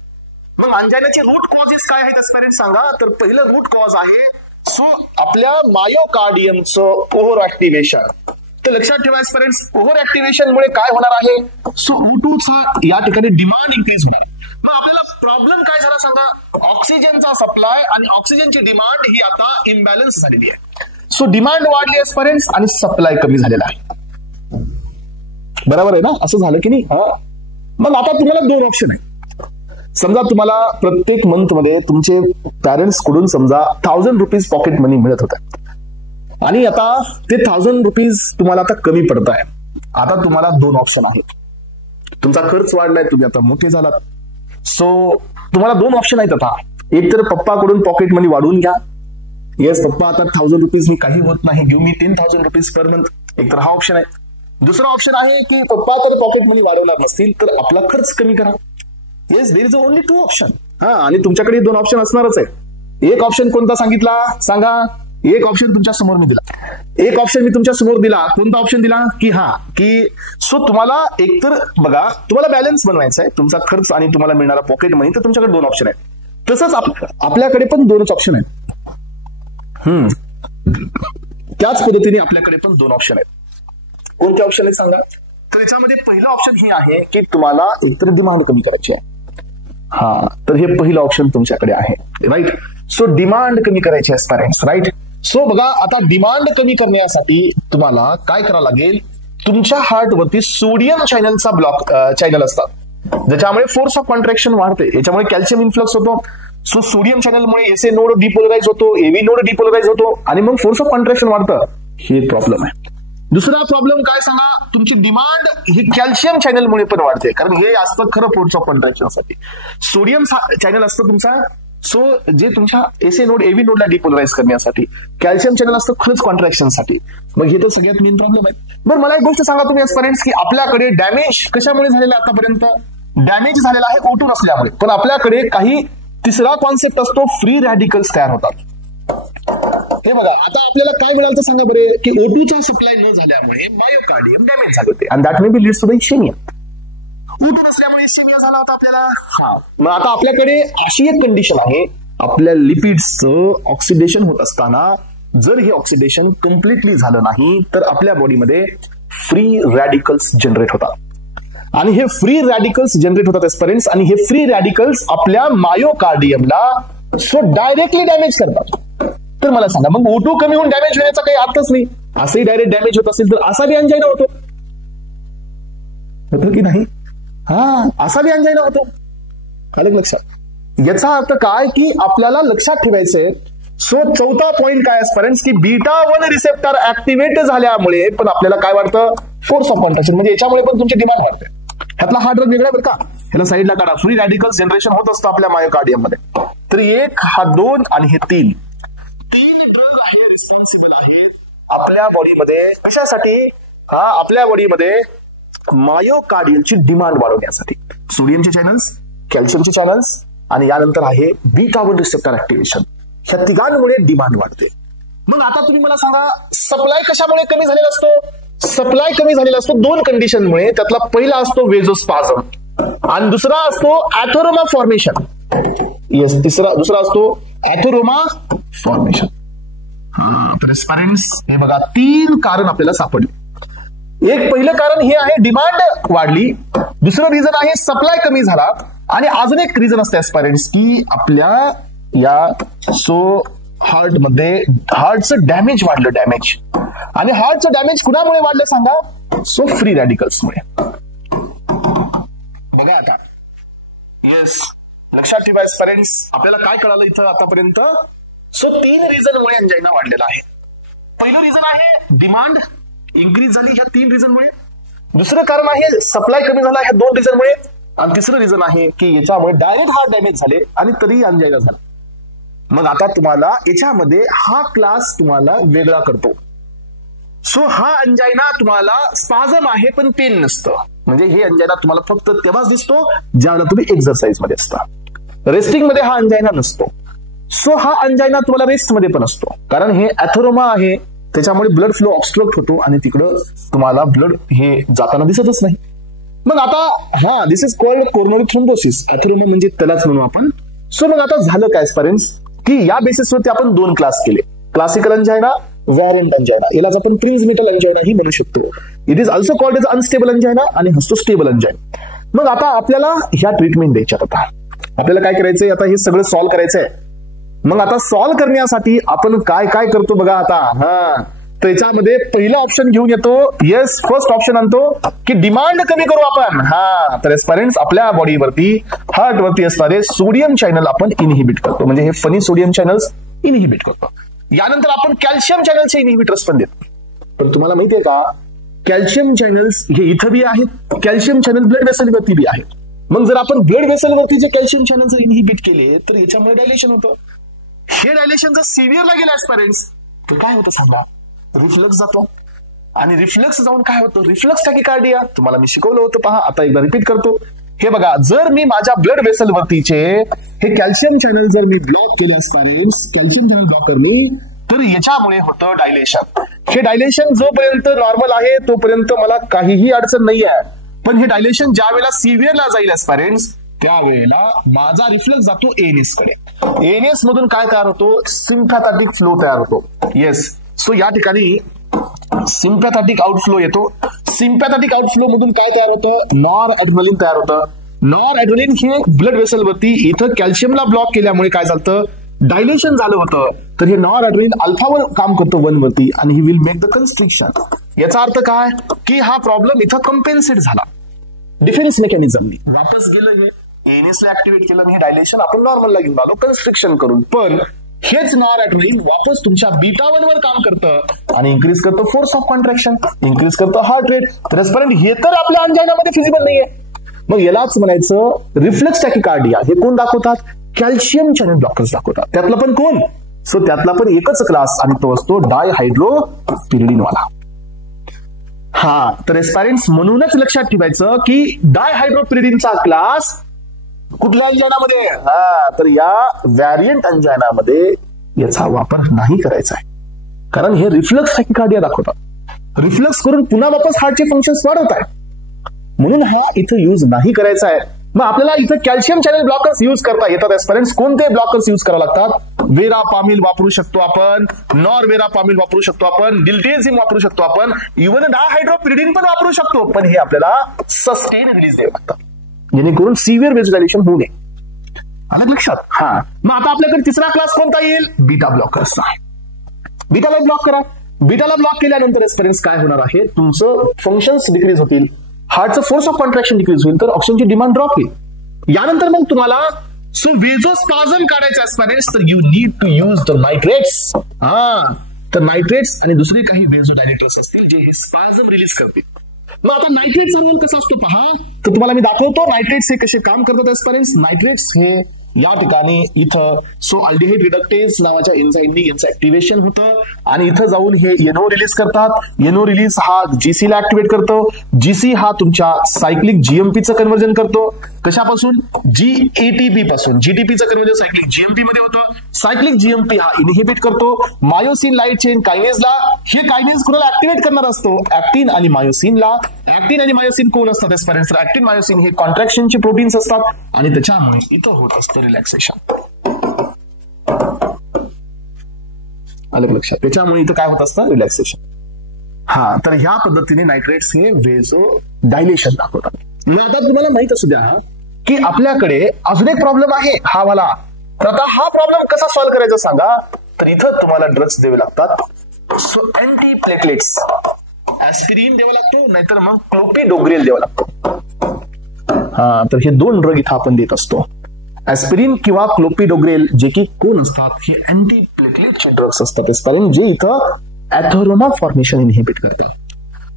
मग अंजायनाचे रूट कॉजेस काय आहेत एस्पायरंट सांगा. तर पहिलं रूट कॉज आहे सो आपल्या मायोकार्डियमचं ओव्हर ऍक्टिव्हेशन. तर लक्षात ठेवा एस्पायरंट्स, ओव्हर ऍक्टिव्हेशन मुळे काय होणार आहे, सो O2चा या ठिकाणी डिमांड इन्क्रीज होणार. मग आपल्याला प्रॉब्लेम काय झाला सांगा, ऑक्सिजनचा सप्लाय आणि ऑक्सिजनची डिमांड ही आता इम्बॅलन्स झालेली आहे. सो डिमांड वाढली एस्पायरंट्स आणि सप्लाय कमी झालेला आहे. बरोबर आहे ना, असं झालं की नाही. मग आता तुम्हाला दोन ऑप्शन आहे. समजा तुम्हाला प्रत्येक मंथ मध्ये तुमचे पॅरेंट्स कडून समजा 1000 रुपीज पॉकेट मनी मिळत होता, आणि आता ते 1000 रुपीज तुम्हाला आता कमी पडत आहे. आता तुम्हाला दोन ऑप्शन आहेत. तुमचा खर्च वाढलाय, तुम्ही आता मोठे झालात, सो तुम्हाला दोन ऑप्शन आहेत आता. एक तर पप्पाकडून पॉकेट मनी वाढवून घ्या. येस पप्पा आता 1000 रुपीज मी काही होत नाही, give me 10,000 rupees per month. एक तर हा ऑप्शन आहे. दुसरा ऑप्शन आहे की पप्पा तर पॉकेट मनी वाढवणार नसतील तर आपला खर्च कमी करा. Yes there is only 2 option. आणि तुमच्याकडे 2 ऑप्शन असणारच आहे. एक ऑप्शन कोणता सांगितला सांगा. एक ऑप्शन तुमच्या समोर मी दिला. एक ऑप्शन मी तुमच्या समोर दिला. कोणता ऑप्शन दिला की सो तुम्हाला एकतर बघा तुम्हाला बॅलन्स बनवायचा आहे तुमचा खर्च आणि तुम्हाला मिळणारा पॉकेट मनी, तर तुमच्याकडे 2 ऑप्शन आहेत. तसंच आपल्याकडे पण 2च ऑप्शन आहेत. त्याच पद्धतीने आपल्याकडे पण 2 ऑप्शन आहेत. कोणते ऑप्शन आहेत सांगा. तर याच्यामध्ये पहिलं ऑप्शन हे आहे की तुम्हाला एकतर डिमांड कमी करायची आहे. तर हे पहिलं ऑप्शन तुमच्याकडे आहे. राईट. सो डिमांड कमी करायची आहे पॅरेंट्स. राईट. सो बघा आता डिमांड कमी करण्यासाठी तुम्हाला काय करावं लागेल. तुमच्या हार्टवरती सोडियम चॅनलचा ब्लॉक चॅनल असतात ज्याच्यामुळे फोर्स ऑफ कॉन्ट्रॅक्शन वाढते. याच्यामुळे कॅल्शियम इन्फ्लक्स होतो. सो सोडियम चॅनलमुळे एसए नोड डिपोलराइज होतो, एव्ही नोड डिपोलराइज होतो आणि मग फोर्स ऑफ कॉन्ट्रॅक्शन वाढतं. हे प्रॉब्लेम आहे. दुसरा प्रॉब्लेम काय सांगा. तुमची डिमांड ही कॅल्शियम चॅनलमुळे पण वाढते कारण हे असतं खरं फोर्स ऑफ कॉन्ट्रॅक्शनसाठी. सोडियम चॅनल असतं तुमचा सो जे तुमच्या एसए नोड एव्ही नोडला डिपोलराइज करण्यासाठी. कॅल्शियम चॅनल असतं खरंच कॉन्ट्रॅक्शनसाठी. मग हे तो सगळ्यात मेन प्रॉब्लेम आहे. बरं मला एक गोष्ट सांगा तुम्ही एस्पिरंट्स की आपल्याकडे डॅमेज कशामुळे झालेलं आहे. आतापर्यंत डॅमेज झालेला आहे O2 नसल्यामुळे. पण आपल्याकडे काही तिसरा कॉन्सेप्ट असतो फ्री रॅडिकल्स तयार होतात. हे बघा आता आपल्याला काय मिळालं तर सांगा बरे की O2चा सप्लाय न झाल्यामुळे मायोकार्डियम डॅमेज झाले होते आणि that may be leads to the ischemia. O2 नसल्यामुळे इशेमिया झाला होता आपल्याला. मग आता आपल्याकडे अशी एक कंडिशन आहे आपल्या लिपिड्सचं ऑक्सिडेशन होत असताना जर हे ऑक्सिडेशन कम्प्लिटली झालं नाही तर आपल्या बॉडीमध्ये फ्री रॅडिकल्स जनरेट होतात. आणि हे फ्री रॅडिकल्स जनरेट होतात एस्पिरंट्स आणि हे फ्री रॅडिकल्स आपल्या मायोकार्डियमला सो डायरेक्टली डॅमेज करतात. तर मला सांगा मग O2 कमी होऊन डॅमेज होण्याचा काही अर्थच नाही. असंही डायरेक्ट डॅमेज होत असेल तर असा बी अंजायना होतो की नाही. असा बी अंजायना होतो. आलं लक्षात. याचा अर्थ काय की आपल्याला लक्षात ठेवायचंय. सो चौथा पॉइंट काय एस्पिरंट्स की β1 रिसेप्टर ऍक्टिव्हेट झाल्यामुळे पण आपल्याला काय वाढतं फोर्स ऑफ कॉन्ट्रॅक्शन. म्हणजे याच्यामुळे पण तुमची डिमांड वाढते. ह्यातला हा ड्रग वेगळा बरं का. ह्याला साईडला काढा. फ्री रॅडिकल्स जनरेशन होत असतं आपल्या मायोकार्डियम मध्ये. तर 1 हा 2 आणि हे 3 ड्रग आहे रिस्पॉन्सिबल आहेत आपल्या बॉडीमध्ये कशासाठी. आपल्या बॉडीमध्ये मायोकार्डियमची डिमांड वाढवण्यासाठी. सोडियमचे चॅनल्स, कॅल्शियमचे चॅनल्स आणि यानंतर आहे β1 रिसेप्टर ऍक्टिव्हेशन. ह्या तिघांमुळे डिमांड वाढते. मग आता तुम्ही मला सांगा सप्लाय कशामुळे कमी झालेला असतो. सप्लाय कमी झालेला असतो 2 कंडिशनमुळे. त्यातला पहिला असतो वेझोस्पाझम आणि दुसरा असतो अॅथोरोमा फॉर्मेशन. येस दुसरा असतो अॅथोरोमा फॉर्मेशन. हे बघा 3 कारण आपल्याला सापडले. एक पहिलं कारण हे आहे डिमांड वाढली. दुसरं रिझन आहे सप्लाय कमी झाला आणि अजून एक रिझन असते एस्पिरंट्स की आपल्या या सो हार्टचं डॅमेज वाढलं. डॅमेज आणि हार्टचं डॅमेज कुणामुळे वाढलं सांगा. सो फ्री रॅडिकल्समुळे. बघा आता येस लक्षात ठेवा एस्पिरंट्स आपल्याला काय कळालं इथं आतापर्यंत. सो 3 रिझनमुळे अंजायना वाढलेला आहे. पहिलं रिझन आहे डिमांड इन्क्रीज झाली ह्या 3 रिझनमुळे. दुसरं कारण आहे सप्लाय कमी झाला ह्या 2 रिझनमुळे. आणि तिसरं रिझन आहे की याच्यामुळे डायरेक्ट हार्ट डॅमेज झाले आणि तरी अंजायना झाला. मग आता तुम्हाला याच्यामध्ये हा क्लास तुम्हाला वेगळा करतो. सो हा अंजायना तुम्हाला स्पाझम आहे पण पेन नसतं. म्हणजे हे अंजायना तुम्हाला फक्त तेव्हाच दिसतो ज्यावेळेला तुम्ही एक्सरसाइज मध्ये असता. रेस्टिंग मध्ये हा अंजायना नसतो. सो हा अंजायना तुम्हाला रेस्ट मध्ये पण असतो कारण हे अॅथोरोमा आहे. त्याच्यामुळे ब्लड फ्लो ऑब्स्ट्रक्ट होतो आणि तिकडं तुम्हाला ब्लड हे जाताना दिसतच नाही. मग आता दिस इज कॉल्ड कोरोनरी थ्रोम्बोसिस. अॅथोरोमा म्हणजे त्यालाच म्हणू आपण. सो मग आता झालं काय एस्पिरंट्स की या बेसिसवरती आपण 2 क्लास केले. Classical angina, variant angina. यालाच आपण प्रिन्समिटल अंजायना ही म्हणू शकतो. It is also called as unstable angina आणि हसतो स्टेबल अंजायना. मग आता आपल्याला ह्या ट्रीटमेंट द्यायच्यात. आता आपल्याला काय करायचंय आता हे सगळं सॉल्व्ह करायचंय. मग आता सॉल्व्ह करण्यासाठी आपण काय काय करतो बघा आता. त्याच्यामध्ये पहिला ऑप्शन घेऊन येतो. येस फर्स्ट ऑप्शन आणतो की डिमांड कमी करू आपण. तर एस्पिरंट्स आपल्या बॉडीवरती हार्टवरती असणारे सोडियम चॅनल आपण इनहिबिट करतो. म्हणजे हे फनी सोडियम चॅनल्स इनहिबिट करतो. यानंतर आपण कॅल्शियम चॅनलचे इनहिबिटर्स पण देतो. पण तुम्हाला माहितीये का कॅल्शियम चॅनल्स हे इथं बी आहेत. कॅल्शियम चॅनल ब्लड वेसलवरती बी आहेत. मग जर आपण ब्लड वेसल वरती जे कॅल्शियम चॅनल जर इनहिबिट केले तर याच्यामुळे डायलेशन होतं. हे डायलेशन जर सिव्हिअरला गेलं ऍस्पायरंट्स तर काय होतं सांगा, रिफ्लक्स जातो. आणि रिफ्लक्स जाऊन काय होतं, रिफ्लक्स टॅकिकार्डिया. तुम्हाला मी शिकवलं होतं, पहा आता एकदा रिपीट करतो. हे बघा, जर मी माझ्या ब्लड वेसल वरतीचे हे कॅल्शियम चॅनल जर मी ब्लॉक केले ऍस्पायरंट्स, कॅल्शियम चॅनल ब्लॉक करणे, तर याच्यामुळे होतं डायलेशन. हे डायलेशन जोपर्यंत नॉर्मल आहे तोपर्यंत मला काहीही अडचण नाही आहे. पण हे डायलेशन ज्या वेळेला सिव्हिअरला जाईल ऍस्पायरंट्स त्यावेळेला माझा रिफ्लक्स जातो एएनएस कडे. एएनएस मधून काय तयार होतो, सिम्पॅथॅटिक फ्लो तयार होतो. येस, सो या ठिकाणी सिम्पॅथॅटिक आउटफ्लो येतो. सिम्पॅथॅटिक आउटफ्लो मधून काय तयार होतं, नॉर ऍड्रेनलिन तयार होतं. नॉर ऍड्रेनलिन हे ब्लड वेसल वरती इथं कॅल्शियमला ब्लॉक केल्यामुळे काय झालं, डायलेशन झालं होतं. तर हे नॉर ऍड्रेनलिन अल्फावर काम करतो 1 वरती आणि he will make the constriction. याचा अर्थ काय की हा प्रॉब्लेम इथं कम्पेन्सेट झाला. डिफेन्स मेकॅनिझमनी वापस गेलं, हे एएनएस ला ऍक्टिव्हेट केलं आणि हे डायलेशन आपण नॉर्मलला घेऊन आलो कन्स्ट्रिक्शन करून. पण हेच नॉर ऍड्रेनलिन वापस तुमच्या बीटा 1 वर काम करतं आणि इन्क्रीज करतं फोर्स ऑफ कॉन्ट्रॅक्शन, इन्क्रीज करतं हार्ट रेट. ट्रान्सपरंट हे तर आपल्या अंजायनामध्ये फिजिबल नाहीये. मग यालाच म्हणायचं रिफ्लेक्स टॅकिकार्डिया. हे कोण दाखवतात, कॅल्शियम चॅनल ब्लॉकर्स दाखवतात. त्यातलं पण कोण, सो त्यातला पण एकच क्लास आणि तो असतो डायहायड्रोपिरिडिन वाला. हा, तर एस्पायरंट्स म्हणूनच लक्षात ठेवायचं की डायहायड्रोपिरिडिनचा क्लास कुठल्या अंजायनामध्ये, तर या व्हॅरियंट अंजायनामध्ये याचा वापर नाही करायचा आहे. कारण हे रिफ्लक्स टॅकिकार्डिया दाखवतात. रिफ्लक्स करून पुन्हा वापस हार्टचे फंक्शन्स वाढवत आहे, म्हणून हा इथं यूज नाही करायचा आहे. मग आपल्याला इथं कॅल्शियम चॅनल ब्लॉकर्स यूज करता येतात एस्पायरंट्स. कोणते ब्लॉकर्स यूज करावे लागतात, वेरापामिल वापरू शकतो आपण, नॉर वेरापामिल वापरू शकतो आपण, डिल्टेझिम वापरू शकतो आपण, इव्हन डायहायड्रोपिरिडिन पण वापरू शकतो. पण हे आपल्याला सस्टेन रिलीज द्यावे लागतात जेणेकरून सिव्हिअर वेझोडायलेशन होऊ नये. आलं लक्षात. हा, मग आता आपल्याकडे तिसरा क्लास कोणता येईल, बीटा ब्लॉकर्सचा. बीटाला ब्लॉक करा. बीटाला ब्लॉक केल्यानंतर एस्पायरंट्स काय होणार आहे, तुमचं फंक्शन्स डिक्रीज होतील, हार्टचं फोर्स ऑफ कॉन्ट्रॅक्शन डिक्रीज होईल, तर ऑक्सिजनची डिमांड ड्रॉप होईल. यानंतर मग तुम्हाला सो वेझोस्पाझम काढायचं एस्पायरंट्स, तर you need to use the nitrates. तर नायट्रेट्स आणि दुसरे काही वेझोडायलेटर्स असतील जे हे स्पाझम रिलीज करतील. मग आता नायट्रेट्सचा रोल कसा असतो पहा, तर तुम्हाला मी दाखवतो नायट्रेट्स हे कसे काम करतात एस्पायरंट्स. नायट्रेट्स हे या ठिकाणी इथं सो अल्डिहाइड रिडक्टेज नावाच्या एन्झाईमनी यांचं ऍक्टिव्हेशन होतं आणि इथं जाऊन हे एनओ रिलीज करतात. एनओ रिलीज हा जीसी ला ऍक्टिव्हेट करतो. जीसी हा तुमच्या सायक्लिक जीएमपीचं कन्व्हर्जन करतो. कशापासून, जीएटीपी पासून. जीटीपीचं कन्व्हर्जन सायक्लिक जीएमपी मध्ये होतं. सायक्लिक जीएमपी हा इनहिबिट करतो मायोसिन लाईट चेन कायनेजला. हे कायनेज कोणाला ऍक्टिव्हेट करणार असतो, ऍक्टिन आणि मायोसिनला. ऍक्टिन आणि मायोसिन कोण असतात एस्पायरंट्स, ऍक्टिन मायोसिन हे कॉन्ट्रॅक्शनचे प्रोटीन्स असतात आणि त्याच्यामुळे इथं होत असतं रिलॅक्सेशन. आलं लक्षात, त्याच्यामुळे इथं काय होत असतं, रिलॅक्सेशन. हा, तर ह्या पद्धतीने नायट्रेट्स हे वेझो डायलेशन दाखवतात. मग आता तुम्हाला माहित असू द्या की आपल्याकडे अजून एक प्रॉब्लेम आहे हा वाला. तर आता हा प्रॉब्लेम कसा सॉल्व्ह करायचा सांगा, तर इथं तुम्हाला ड्रग्स द्यावे लागतात. सो अँटी प्लेटलेट्स, ऍस्पिरिन द्यावा लागतो, नाहीतर मग क्लोपिडोग्रेल द्यावा लागतो. हा, तर हे 2 ड्रग इथं आपण देत असतो, ऍस्पिरिन किंवा क्लोपिडोग्रेल, जे की कोण असतात, हे अँटी प्लेटलेटचे ड्रग्स असतात एस्पायरंट, जे इथं अथेरोमा फॉर्मेशन इनहिबिट करतात.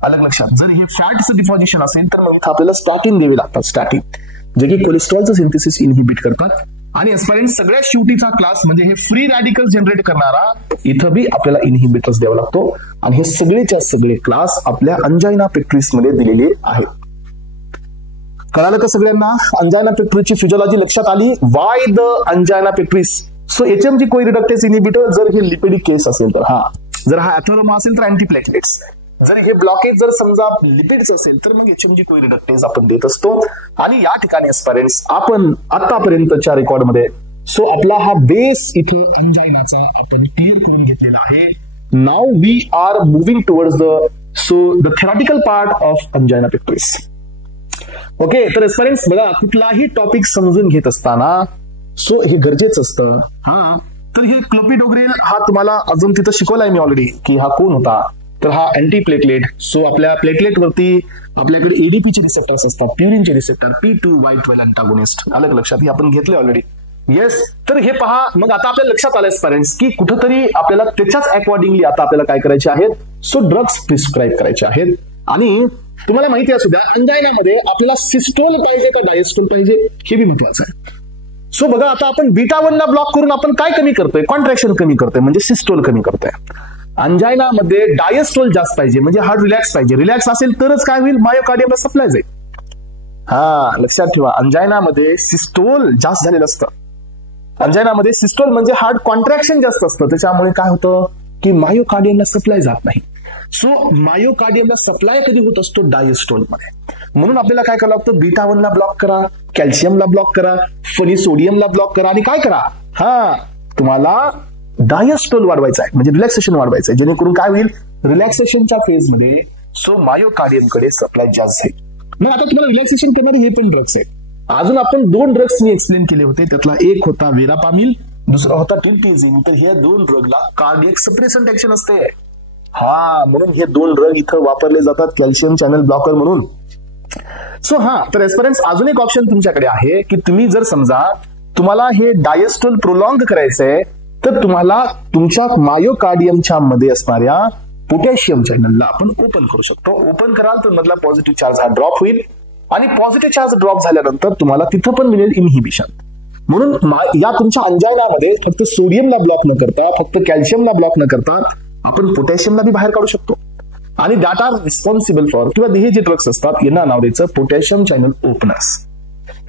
अलग लक्षात, जर हे फॅटचं डिपॉझिशन असेल तर मग इथं आपल्याला स्टॅटिन द्यावे लागतात. स्टॅटिन जे की कोलेस्ट्रॉलचं सिंथेसिस इनहिबिट करतात. आणि एस्पायरंट सगळ्यात शेवटीचा क्लास म्हणजे हे फ्री रॅडिकल जनरेट करणारा, इथं बी आपल्याला इनहिबिटर्स द्यावा लागतो. आणि हे सगळेच्या सगळे क्लास आपल्या अंजायना पेक्ट्रिस मध्ये दिलेले आहेत. कळालं का सगळ्यांना, अंजायना पेक्ट्रिसची फिजिओलॉजी लक्षात आली. Why the angina pectoris. So HMG CoA reductase inhibitor जर हे लिपिडिक केस असेल तर, हा जर हा अथेरोमा असेल तर अँटीप्लेटलेट्स, जर हे ब्लॉकेज जर समजा लिपिड्स असेल तर मग एचएमजी कोई रिडक्टेज आपण देत असतो. आणि या ठिकाणी एस्पायरंट्स आपण आतापर्यंतच्या रेकॉर्डमध्ये सो आपला हा बेस इथे अंजायनाचा आपण क्लिअर करून घेतलेला आहे. Now we are moving towards the theoretical part of angina pectoris. Okay, तर एस्पायरंट्स बघा, कुठलाही टॉपिक समजून घेत असताना सो हे गरजेचं असतं. हा, तर हे क्लोपिडोग्रेल हा तुम्हाला अजून तिथं शिकवलाय मी ऑलरेडी की हा कोण होता, तर हा अँटी प्लेटलेट. सो आपल्या प्लेटलेट वरती आपल्याकडे एडीपीचे रिसेप्टर्स असतात, प्युरिनचे रिसेप्टर, P2Y12 अँटागोनिस्ट. अलग लक्षात, हे आपण घेतले ऑलरेडी. येस, तर हे पहा, मग आता आपल्या लक्षात आलं पेरेंट्स की कुठंतरी आपल्याला त्याच्याच अकॉर्डिंगली आता आपल्याला काय करायचे आहेत, सो ड्रग्स प्रिस्क्राईब करायचे आहेत. आणि तुम्हाला माहिती असू द्या, अंजायनामध्ये आपल्याला सिस्टोल पाहिजे का डायस्टोल पाहिजे हे बी महत्वाचं आहे. सो बघा, आता आपण बीटा 1 ला ब्लॉक करून आपण काय कमी करतोय, कॉन्ट्रॅक्शन कमी करतोय, म्हणजे सिस्टोल कमी करतोय. अंजायनामध्ये डायस्टोल जास्त पाहिजे, म्हणजे हार्ट रिलॅक्स पाहिजे. रिलॅक्स असेल तरच काय होईल, मायोकार्डियमला सप्लाय जाईल. लक्षात ठेवा, अंजायनामध्ये सिस्टोल जास्त झालेलं असतं. अंजायनामध्ये सिस्टोल म्हणजे हार्ट कॉन्ट्रॅक्शन जास्त असतं, त्याच्यामुळे काय होतं की मायोकार्डियमला सप्लाय जात नाही. सो मायोकार्डियमला सप्लाय कधी होत असतो, डायस्टोल मध्ये. म्हणून आपल्याला काय करावं लागतं, बीटा 1 ला ब्लॉक करा, कॅल्शियमला ब्लॉक करा, फनी सोडियमला ब्लॉक करा, आणि काय करा, तुम्हाला डायस्टोल वाढवायचा आहे, म्हणजे रिलॅक्सेशन वाढवायचं आहे, जेणेकरून काय होईल, रिलॅक्सेशनच्या फेज मध्ये सो मायोकार्डियमकडे सप्लाय जास्त आहे. मग आता तुम्हाला रिलॅक्सेशन करणारे हे पण ड्रग्स आहेत. अजून आपण 2 ड्रग्स मी एक्सप्लेन केले होते, त्यातला एक होता वेरापामिल, दुसरा होता टिल्टिझिन. तर ह्या 2 ड्रगला कार्डियक सप्रेसंट ऍक्शन असते. म्हणून हे 2 ड्रग इथं वापरले जातात कॅल्शियम चॅनल ब्लॉकर म्हणून. सो तर एस्परन्स अजून एक ऑप्शन तुमच्याकडे आहे की तुम्ही जर समजा तुम्हाला हे डायस्टोल प्रोलॉंग करायचंय, तर तुम्हाला तुमच्या मायोकार्डियमच्या मध्ये असणाऱ्या पोटॅशियम चॅनलला आपण ओपन करू शकतो. ओपन कराल तर मधला पॉझिटिव्ह चार्ज हा ड्रॉप होईल, आणि पॉझिटिव्ह चार्ज ड्रॉप झाल्यानंतर तुम्हाला तिथं पण मिळेल इनहिबिशन. म्हणून या तुमच्या अंजायनामध्ये फक्त सोडियमला ब्लॉक न करता, फक्त कॅल्शियमला ब्लॉक न करता, आपण पोटॅशियमला बी बाहेर काढू शकतो. आणि दॅट आर रिस्पॉन्सिबल फॉर, किंवा हे जे ड्रग्स असतात यांना नाव द्यायचं पोटॅशियम चॅनल ओपनर्स.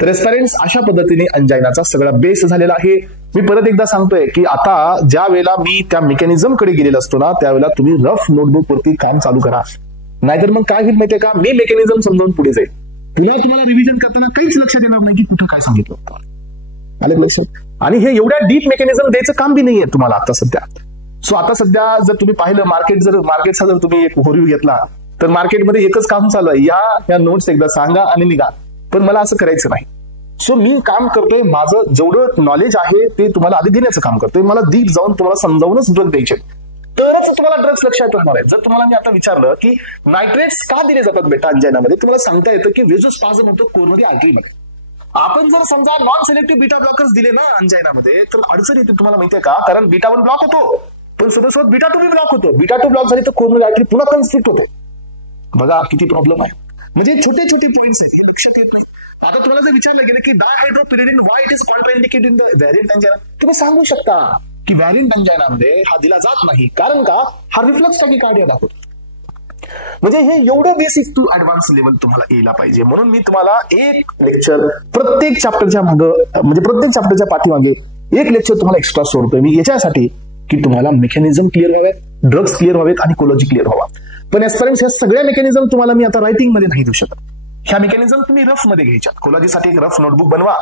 तर एस्परन्स अशा पद्धतीने अंजायनाचा सगळा बेस झालेला आहे. मी परत एकदा सांगतोय की आता ज्या वेळेला मी त्या मेकॅनिझम कडे गेलेला असतो ना, त्यावेळेला तुम्ही रफ नोटबुक वरती काम चालू करा, नाहीतर मग काय होईल माहितीये का, मी मेकॅनिझम समजावून पुढे जाईल, तुम्हाला रिव्हिजन करताना काहीच लक्षात येणार नाही की कुठं काय सांगितलं होतं. आलं लक्षात? आणि हे एवढ्या डीप मेकॅनिझम द्यायचं काम बी नाहीये तुम्हाला आता सध्या. सो आता सध्या जर तुम्ही पाहिलं मार्केटचा जर तुम्ही एक ओव्हरव्ह्यू घेतला, तर मार्केटमध्ये एकच काम चालू आहे, या नोट्स एकदा सांगा आणि निघा. पण मला असं करायचं नाही. सो मी काम करतोय, माझं जेवढं नॉलेज आहे ते तुम्हाला आधी देण्याचं काम करतोय. मला डीप जाऊन तुम्हाला समजावूनच ड्रग द्यायचे, तरच तुम्हाला ड्रग्स लक्षात राहणार आहे. जर तुम्हाला मी आता विचारलं की नायट्रेट्स का दिले जातात बेटा अंजायनामध्ये, तुम्हाला सांगता येतं की वेझोस्पाझम होतं कोरोनरी आर्टरीमध्ये. आपण जर समजा नॉन सिलेक्टिव्ह बीटा ब्लॉकर्स दिले ना अंजायनामध्ये, तर अडचण येते. तुम्हाला माहितीये का, कारण बीटा 1 ब्लॉक होतो, पण सोबत बीटा 2 बी ब्लॉक होतो. बीटा 2 ब्लॉक झाली तर कोरोनरी आर्टरी पुन्हा कन्स्ट्रिक्ट होते. बघा किती प्रॉब्लेम आहे. म्हणजे छोटे छोटे पॉईंट्स आहेत, हे लक्षात येत नाही. आता तुम्हाला जर विचारलं गेलं की dihydropyridine why it is contraindicated in the variant angina, तुम्ही सांगू शकता की व्हेरियंट अंजायनामध्ये हा दिला जात नाही, कारण का, हा रिफ्लक्स टॅकिकार्डिया दाखवतो. म्हणजे हे एवढं बेसिक टू ऍडव्हान्स लेवल तुम्हाला यायला पाहिजे. म्हणून मी तुम्हाला एक लेक्चर प्रत्येक चॅप्टरच्या मागे, म्हणजे प्रत्येक चॅप्टरच्या पाठीमागे एक लेक्चर तुम्हाला एक्स्ट्रा सोडतोय मी, याच्यासाठी की तुम्हाला मेकॅनिझम क्लिअर व्हावेत, ड्रग्स क्लिअर व्हावेत आणि कोलॉजी क्लिअर व्हावा. पण एस्परन्स ह्या सगळ्या मेकॅनिझम तुम्हाला मी आता रायटिंग मध्ये नाही देऊ शकत. ह्या मेकॅनिझम तुम्ही रफ मध्ये घ्यायच्या. कोलॉजीसाठी एक रफ नोटबुक बनवा,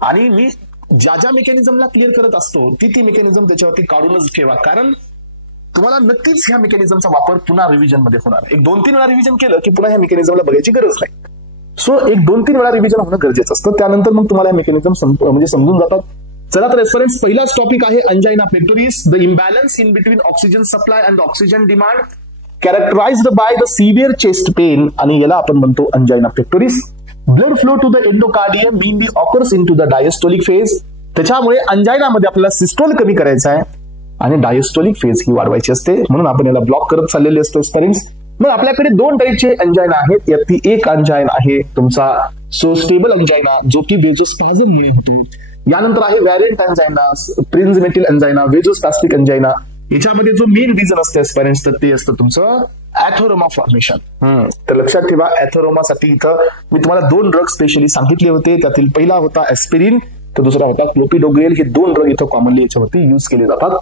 आणि मी ज्या मेकॅनिझमला क्लिअर करत असतो ती मेकॅनिझम त्याच्यावरती काढूनच ठेवा, कारण तुम्हाला नक्कीच ह्या मेकॅनिझमचा वापर पुन्हा रिव्हिजन मध्ये होणार. एक 2-3 वेळा रिव्हिजन केलं की पुन्हा ह्या मेकॅनिझमला बघायची गरज नाही. सो एक 2-3 वेळा रिव्हिजन होणं गरजेचं असतं, त्यानंतर मग तुम्हाला मेकॅनिझम म्हणजे समजून जातात. चला तर रेफरन्स पहिलाच टॉपिक आहे angina pectoris, the imbalance in between oxygen supply and oxygen demand characterized by the severe chest pain, आणि याला आपण म्हणतो angina pectoris. Blood flow to the endocardium mainly occurs in to the diastolic phase. त्याच्यामुळे अंजाइनामध्ये आपल्याला systole कमी करायचा आहे आणि डायस्टोलिक फेज ही वाढवायची असते, म्हणून आपण याला ब्लॉक करत चाललेले असतो स्पेरिंग्स. मग आपल्याकडे 2 टाईपचे अंजाइना आहेत. यातली एक अंजाइना आहे तुमचा स्टेबल अंजाइना, जो की वेझोस्पाझम मुळे होतो. यानंतर आहे व्हॅरियंट अंजाइना, प्रिन्झमेटिल अंजाइना, वेझोस्पॅस्टिक अंजाइना. याच्यामध्ये जो मेन रिझन असते स्पेरिंग्स, तर ते असतं तुमचं अॅथोरोमा फॉर्मेशन. तर लक्षात ठेवा, अॅथोरोमासाठी इथं मी तुम्हाला 2 ड्रग स्पेशली सांगितले होते. त्यातील पहिला होता एस्पिरिन, तर दुसरा होता क्लोपिडोग्रेल. हे 2 ड्रग इथं कॉमनली याच्यावरती युज केले जातात.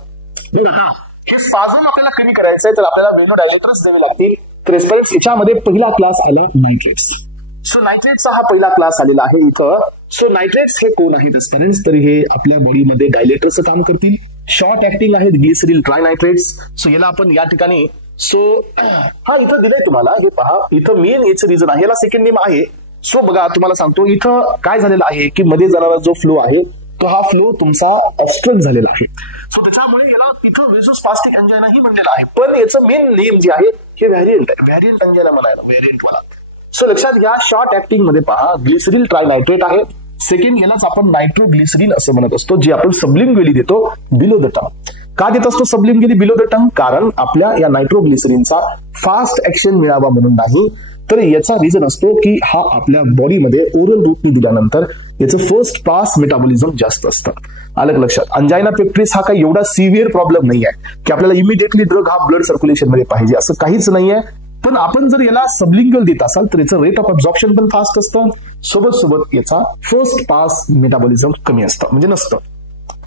हे स्पाझम आपल्याला कमी करायचंय तर आपल्याला वेनोडायलेटर्स द्यावे लागतील. तर एस्पेरिन्स याच्यामध्ये पहिला क्लास आला नायट्रेट्स. सो नायट्रेट्सचा हा पहिला क्लास आलेला आहे इथं. सो नायट्रेट्स हे कोण आहेत एस्पेरिन्स, तर हे आपल्या बॉडीमध्ये डायलेटरचं काम करतील. शॉर्ट ऍक्टिंग आहेत ग्लिसरील ट्रायनायट्रेट्स. सो याला आपण या ठिकाणी इथं दिलंय तुम्हाला, हे पहा इथं मेन याचं रिझन आहे, याला सेकंड नेम आहे. सो बघा तुम्हाला सांगतो इथं काय झालेलं आहे की मध्ये जाणारा जो फ्लो आहे तो हा फ्लो तुमचा ऑब्स्ट्रक्ट झालेला आहे. सो त्याच्यामुळे याला तिथं वेझोस्पास्टिक अंजाइना ही म्हणलेला आहे. पण याचं मेन नेम जे आहे हे व्हॅरियंट आहे, व्हॅरियंट अंजाइना म्हणायला, व्हॅरियंट वाला. सो लक्षात घ्या, शॉर्ट ऍक्टिंग मध्ये पहा ग्लिसरील ट्रायनायट्रेट आहे. सेकंड यालाच आपण नायट्रोग्लिसरीन असं म्हणत असतो, जे आपण सबलिंग्युअली देतो बिलो द टंग. का देत असतो सबलिंग्युअली बिलो द टंग? कारण आपल्या या नायट्रोग्लिसरीनचा फास्ट ऍक्शन मिळावा म्हणून नाही, तर याचा रिझन असतो की हा आपल्या बॉडीमध्ये ओरल रूटने दिल्यानंतर याचं फर्स्ट पास मेटाबॉलिझम जास्त असतं. अलग लक्षात. अंजायना पेक्टोरिस हा काही एवढा सिव्हिअर प्रॉब्लेम नाही आहे की आपल्याला इमिडिएटली ड्रग हा ब्लड सर्क्युलेशन मध्ये पाहिजे, असं काहीच नाहीये. पण आपण जर याला सबलिंग्युअल देत असाल तर याचं रेट ऑफ अब्झॉर्प्शन पण फास्ट असतं, सोबत याचा फर्स्ट पास मेटाबॉलिझम कमी असतं, म्हणजे नसतं.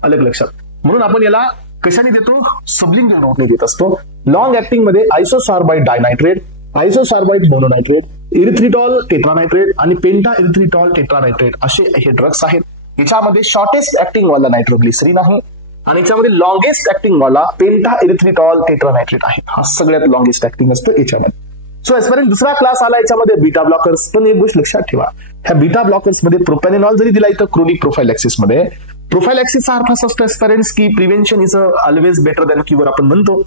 अलग लक्षात. म्हणून आपण याला कशाने देतो? सबलिंग्युअल रूटने देत असतो. लॉंग ऍक्टिंग मध्ये आयसोसार्बाइड डायनायट्रेट, आयसोसार्बाइड मोनोनायट्रेट, इरिथ्रिटॉल टेट्रानायट्रेट आणि पेंटा इरिथ्रिटॉल टेट्रानायट्रेट असे हे ड्रग्स आहेत. याच्यामध्ये शॉर्टेस्ट ऍक्टिंग वाला नायट्रोग्लिसरीन आहे आणि याच्यामध्ये लॉंगेस्ट ऍक्टिंग वाला पेंटा इरिथ्रिटॉल टेट्रानायट्रेट आहे. हा सगळ्यात लॉंगेस्ट ऍक्टिंग असतं याच्यामध्ये. सो एस्पर्यंत दुसरा क्लास आला याच्यामध्ये बीटा ब्लॉकर्स. पण एक गोष्ट लक्षात ठेवा, ह्या बीटा ब्लॉकर्स मध्ये प्रोपॅनिनॉल जरी दिला इथं क्रोनिक प्रोफायलॅक्सिस मध्ये, प्रोफायलॅक्सिसचा अर्थ असा असतो एस्पेरेंट्स की prevention is always better than cure आपण म्हणतो.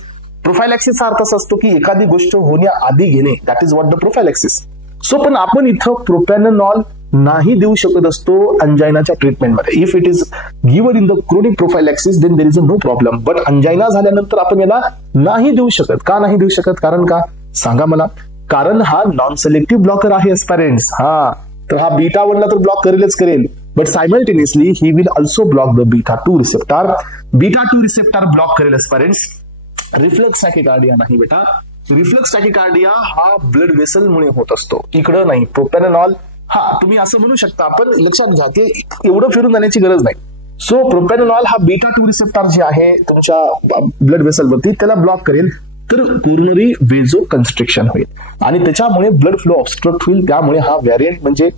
प्रोफायलॅक्सिसचा अर्थ असा असतो की एखादी गोष्ट होण्याआधी घेणे, that is what the prophylaxis. So पण आपण इथं प्रोपॅनिनॉल नाही देऊ शकत असतो अंजायनाच्या ट्रीटमेंटमध्ये. If it is given in the chronic prophylaxis then there is a no problem. But angina झाल्यानंतर आपण याला नाही देऊ शकत. का नाही देऊ शकत? कारण का सांगा मला? कारण हा नॉन सिलेक्टिव्ह ब्लॉकर आहे एस्पेरेंट्स. हा तर हा बीटा 1 ला तर ब्लॉक करेलच करेल, but simultaneously he will also block the beta 2 receptor. Beta 2 receptor block करेल एस्पेरेंट्स. रिफ्लक्स टॅकिकार्डिया नाही बेटा. रिफ्लक्स टॅकिकार्डिया हा ब्लड वेसल मुळे होत असतो, इकडं नाही. प्रोपॅनिनॉल हा तुम्ही असं म्हणू शकता, पण लक्षात घ्या की एवढं फिरून जाण्याची गरज नाही. सो प्रोपॅनिनॉल हा बीटा 2 रिसेप्टर जे आहे तुमच्या ब्लड वेसलवरती त्याला ब्लॉक करेल, तर कोरोनरी वेझो कन्स्ट्रिक्शन होईल आणि त्याच्यामुळे ब्लड फ्लो ऑब्स्ट्रक्ट होईल. त्यामुळे हा व्हॅरियंट म्हणजे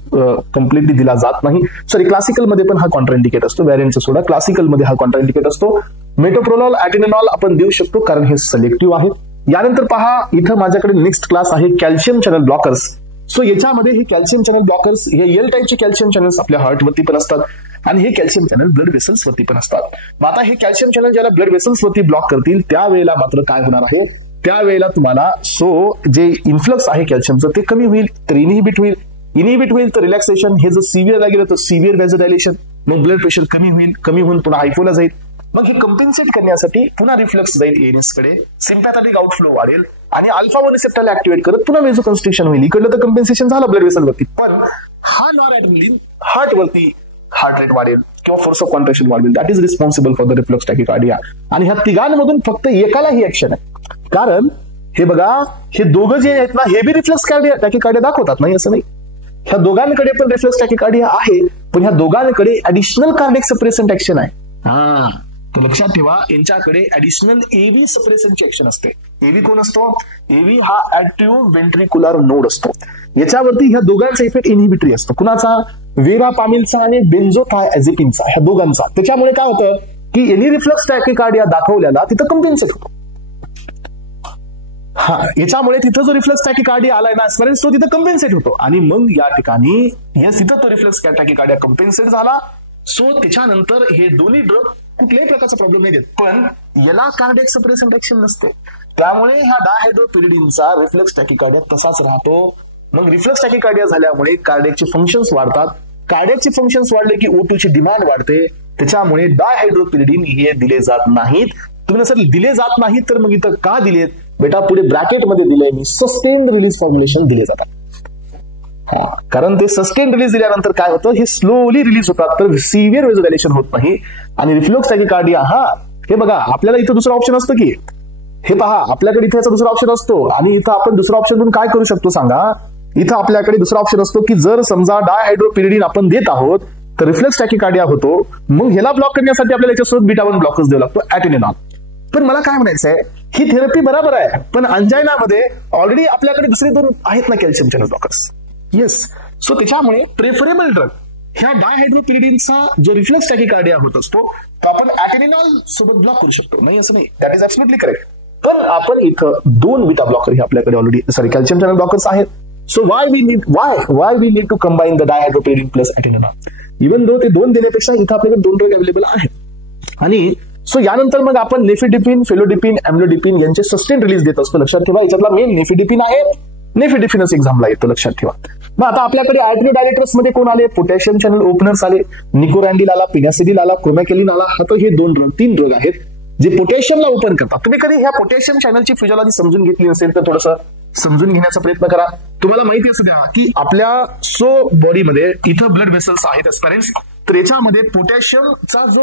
कम्प्लिटली दिला जात नाही. सॉरी, क्लासिकल मध्ये पण हा कॉन्ट्राइंडिकेट असतो. व्हॅरियंटचा सोडा, क्लासिकल मध्ये हा कॉन्ट्राइंडिकेट असतो. मेटोप्रोनॉल, ॲटेनॉल आपण देऊ शकतो कारण हे सिलेक्टिव्ह आहेत. यानंतर पहा, इथं माझ्याकडे नेक्स्ट क्लास आहे कॅल्शियम चॅनल ब्लॉकर्स. सो याच्यामध्ये हे कॅल्शियम चॅनल ब्लॉकर्स हे एल टाईपचे कॅल्शियम चॅनल्स आपल्या हार्टवरती पण असतात आणि हे कॅल्शियम चॅनल ब्लड वेसल्स वरती पण असतात. मग आता हे कॅल्शियम चॅनल ज्याला ब्लड वेसल्स वरती ब्लॉक करतील त्यावेळेला मात्र काय होणार आहे? त्यावेळेला तुम्हाला जे इन्फ्लक्स आहे कॅल्शियमचं ते कमी होईल, तर इनहिबिट होईल तर रिलॅक्सेशन. हे जर सिव्हिअरला गेलं तर सिव्हिअर व्हॅझोडायलेशन, मग ब्लड प्रेशर कमी होऊन पुन्हा हायपोला जाईल. मग हे कम्पेन्सेट करण्यासाठी पुन्हा रिफ्लक्स जाईल एएनएस कडे, सिम्पॅथॅटिक आउटफ्लो वाढेल आणि अल्फा 1 रिसेप्टरला ऍक्टिव्हेट करत पुन्हा वेझो कन्स्ट्रिक्शन होईल. इकडलं तर कम्पेन्सेशन झालं ब्लड वेसल वरती, पण हा नॉरएड्रेनालिन हार्ट वरती हार्ट रेट वाढेल किंवा फोर्स ऑफ कॉन्ट्रॅक्शन वाढेल. That is responsible for the reflux tachycardia. आणि ह्या तिघांमधून फक्त एकाला ही ऍक्शन आहे. कारण हे बघा, हे दोघं जे आहेत ना हे बी रिफ्लक्स टॅकिकार्डिया दाखवतात, नाही असं नाही. ह्या दोघांकडे पण रिफ्लक्स टॅकिकार्डिया आहे, पण ह्या दोघांकडे ऍडिशनल कार्डियक सप्रेसंट ऍक्शन आहे. हा तर लक्षात ठेवा, यांच्याकडे ऍडिशनल एव्ही सप्रेसंटची ऍक्शन असते. एव्ही कोण असतो? एव्ही हा ऍक्टिव्ह व्हेंट्रिक्युलर नोड असतो. याच्यावरती ह्या दोघांचा इफेक्ट इनहिबिटरी असतो. कुणाचा? वेरापामिलचा आणि बेन्झोथायझेपिनचा, ह्या दोघांचा. त्याच्यामुळे काय होतं की एनी रिफ्लक्स टॅकिकार्डिया दाखवल्याला तिथं कम्पेन्सेट होतो. हा याच्यामुळे तिथं जो रिफ्लक्स टॅकिकार्डिया आलाय ना तो तिथं कम्पेन्सेट होतो आणि मग या ठिकाणी तिथं तो रिफ्लक्स टॅकिकार्डिया कम्पेन्सेट झाला. सो त्याच्यानंतर हे दोन्ही ड्रग कुठल्याही प्रकारचा प्रॉब्लेम नाही देत, पण याला कार्डियक सप्रेसंट ऍक्शन नसते. त्यामुळे ह्या डायहायड्रोपिरिडिनचा रिफ्लक्स टॅकिकार्डिया तसाच राहतो. मग रिफ्लक्स टॅकिकार्डिया झाल्यामुळे कार्डियकचे फंक्शन्स वाढतात. कार्डियकचे फंक्शन्स वाढले की O2 ची डिमांड वाढते. त्याच्यामुळे डायहायड्रोपिरिडिन हे दिले जात नाहीत. तुम्ही सर दिले जात नाहीत तर मग इथं का दिलेत? बेटा पुढे ब्रॅकेटमध्ये दिलंय मी, सस्टेन्ड रिलीज फॉर्म्युलेशन दिले जातात. कारण ते सस्टेन रिलीज दिल्यानंतर काय होतं, हे स्लोली रिलीज होतात, तर सिव्हिअर व्हेझोडायलेशन होत नाही. आणि रिफ्लक्स टॅकिकार्डिया हे बघा, आपल्याला इथं दुसरं ऑप्शन असतं की हे पहा, आपल्याकडे इथे याचा दुसरा ऑप्शन असतो आणि इथं आपण दुसरा ऑप्शन म्हणून काय करू शकतो सांगा? इथं आपल्याकडे दुसरा ऑप्शन असतो की जर समजा डायहायड्रोपिरिडिन आपण देत आहोत तर रिफ्लक्स टॅकिकार्डिया होतो, मग ह्याला ब्लॉक करण्यासाठी आपल्याला याच्यासोबत बीटा 1 ब्लॉकर्स द्यावा लागतो, ॲटेनॉल. पण मला काय म्हणायचंय, ही थेरपी बरोबर आहे, पण अंजायनामध्ये ऑलरेडी आपल्याकडे दुसरे 2 आहेत ना calcium channel blockers. Yes. So त्याच्यामुळे प्रेफरेबल ड्रग ह्या डायहायड्रोपिरिडिनचा जो रिफ्लक्स टॅकिकार्डिया होत असतो तो आपण ॲटेनॉल सोबत ब्लॉक करू शकतो, नाही असं नाही. That is absolutely correct. पण आपण इथं 2 बीटा ब्लॉकर हे आपल्याकडे ऑलरेडी कॅल्शियम चॅनल ब्लॉकर्स आहेत. So why we need to combine the dihydropyridine plus atenolol. Even though ते 2 देण्यापेक्षा इथं आपल्याकडे 2 ड्रग अवेलेबल आहेत. आणि सो यानंतर मग आपण नेफिडिपिन, फेलोडिपिन, एम्लोडिपिन यांचे सस्टेन रिलीज देत असतो. लक्षात ठेवा, याच्यातला मेन नेफिडिपिन आहे. नेफिडिपिनच एक्झामला येतो, लक्षात ठेवा. मग आता आपल्याकडे आर्टरी डायरेक्टर्स मध्ये कोण आले? पोटॅशियम चॅनल ओपनर्स आले, निकोरॅन्डिल आला, पिनॅसिडिल आला, क्रोमॅकेलिन आला. आता हे 3 ड्रग आहेत जे पोटॅशियमला ओपन करतात. तुम्ही कधी ह्या पोटॅशियम चॅनलची फिजिओलॉजी समजून घेतली असेल तर थोडंसं समजून घेण्याचा प्रयत्न करा. तुम्हाला माहिती असू द्या की आपल्या बॉडीमध्ये इथं ब्लड व्हेसल्स आहेत एस्पिरंट्स. तर याच्यामध्ये पोटॅशियमचा जो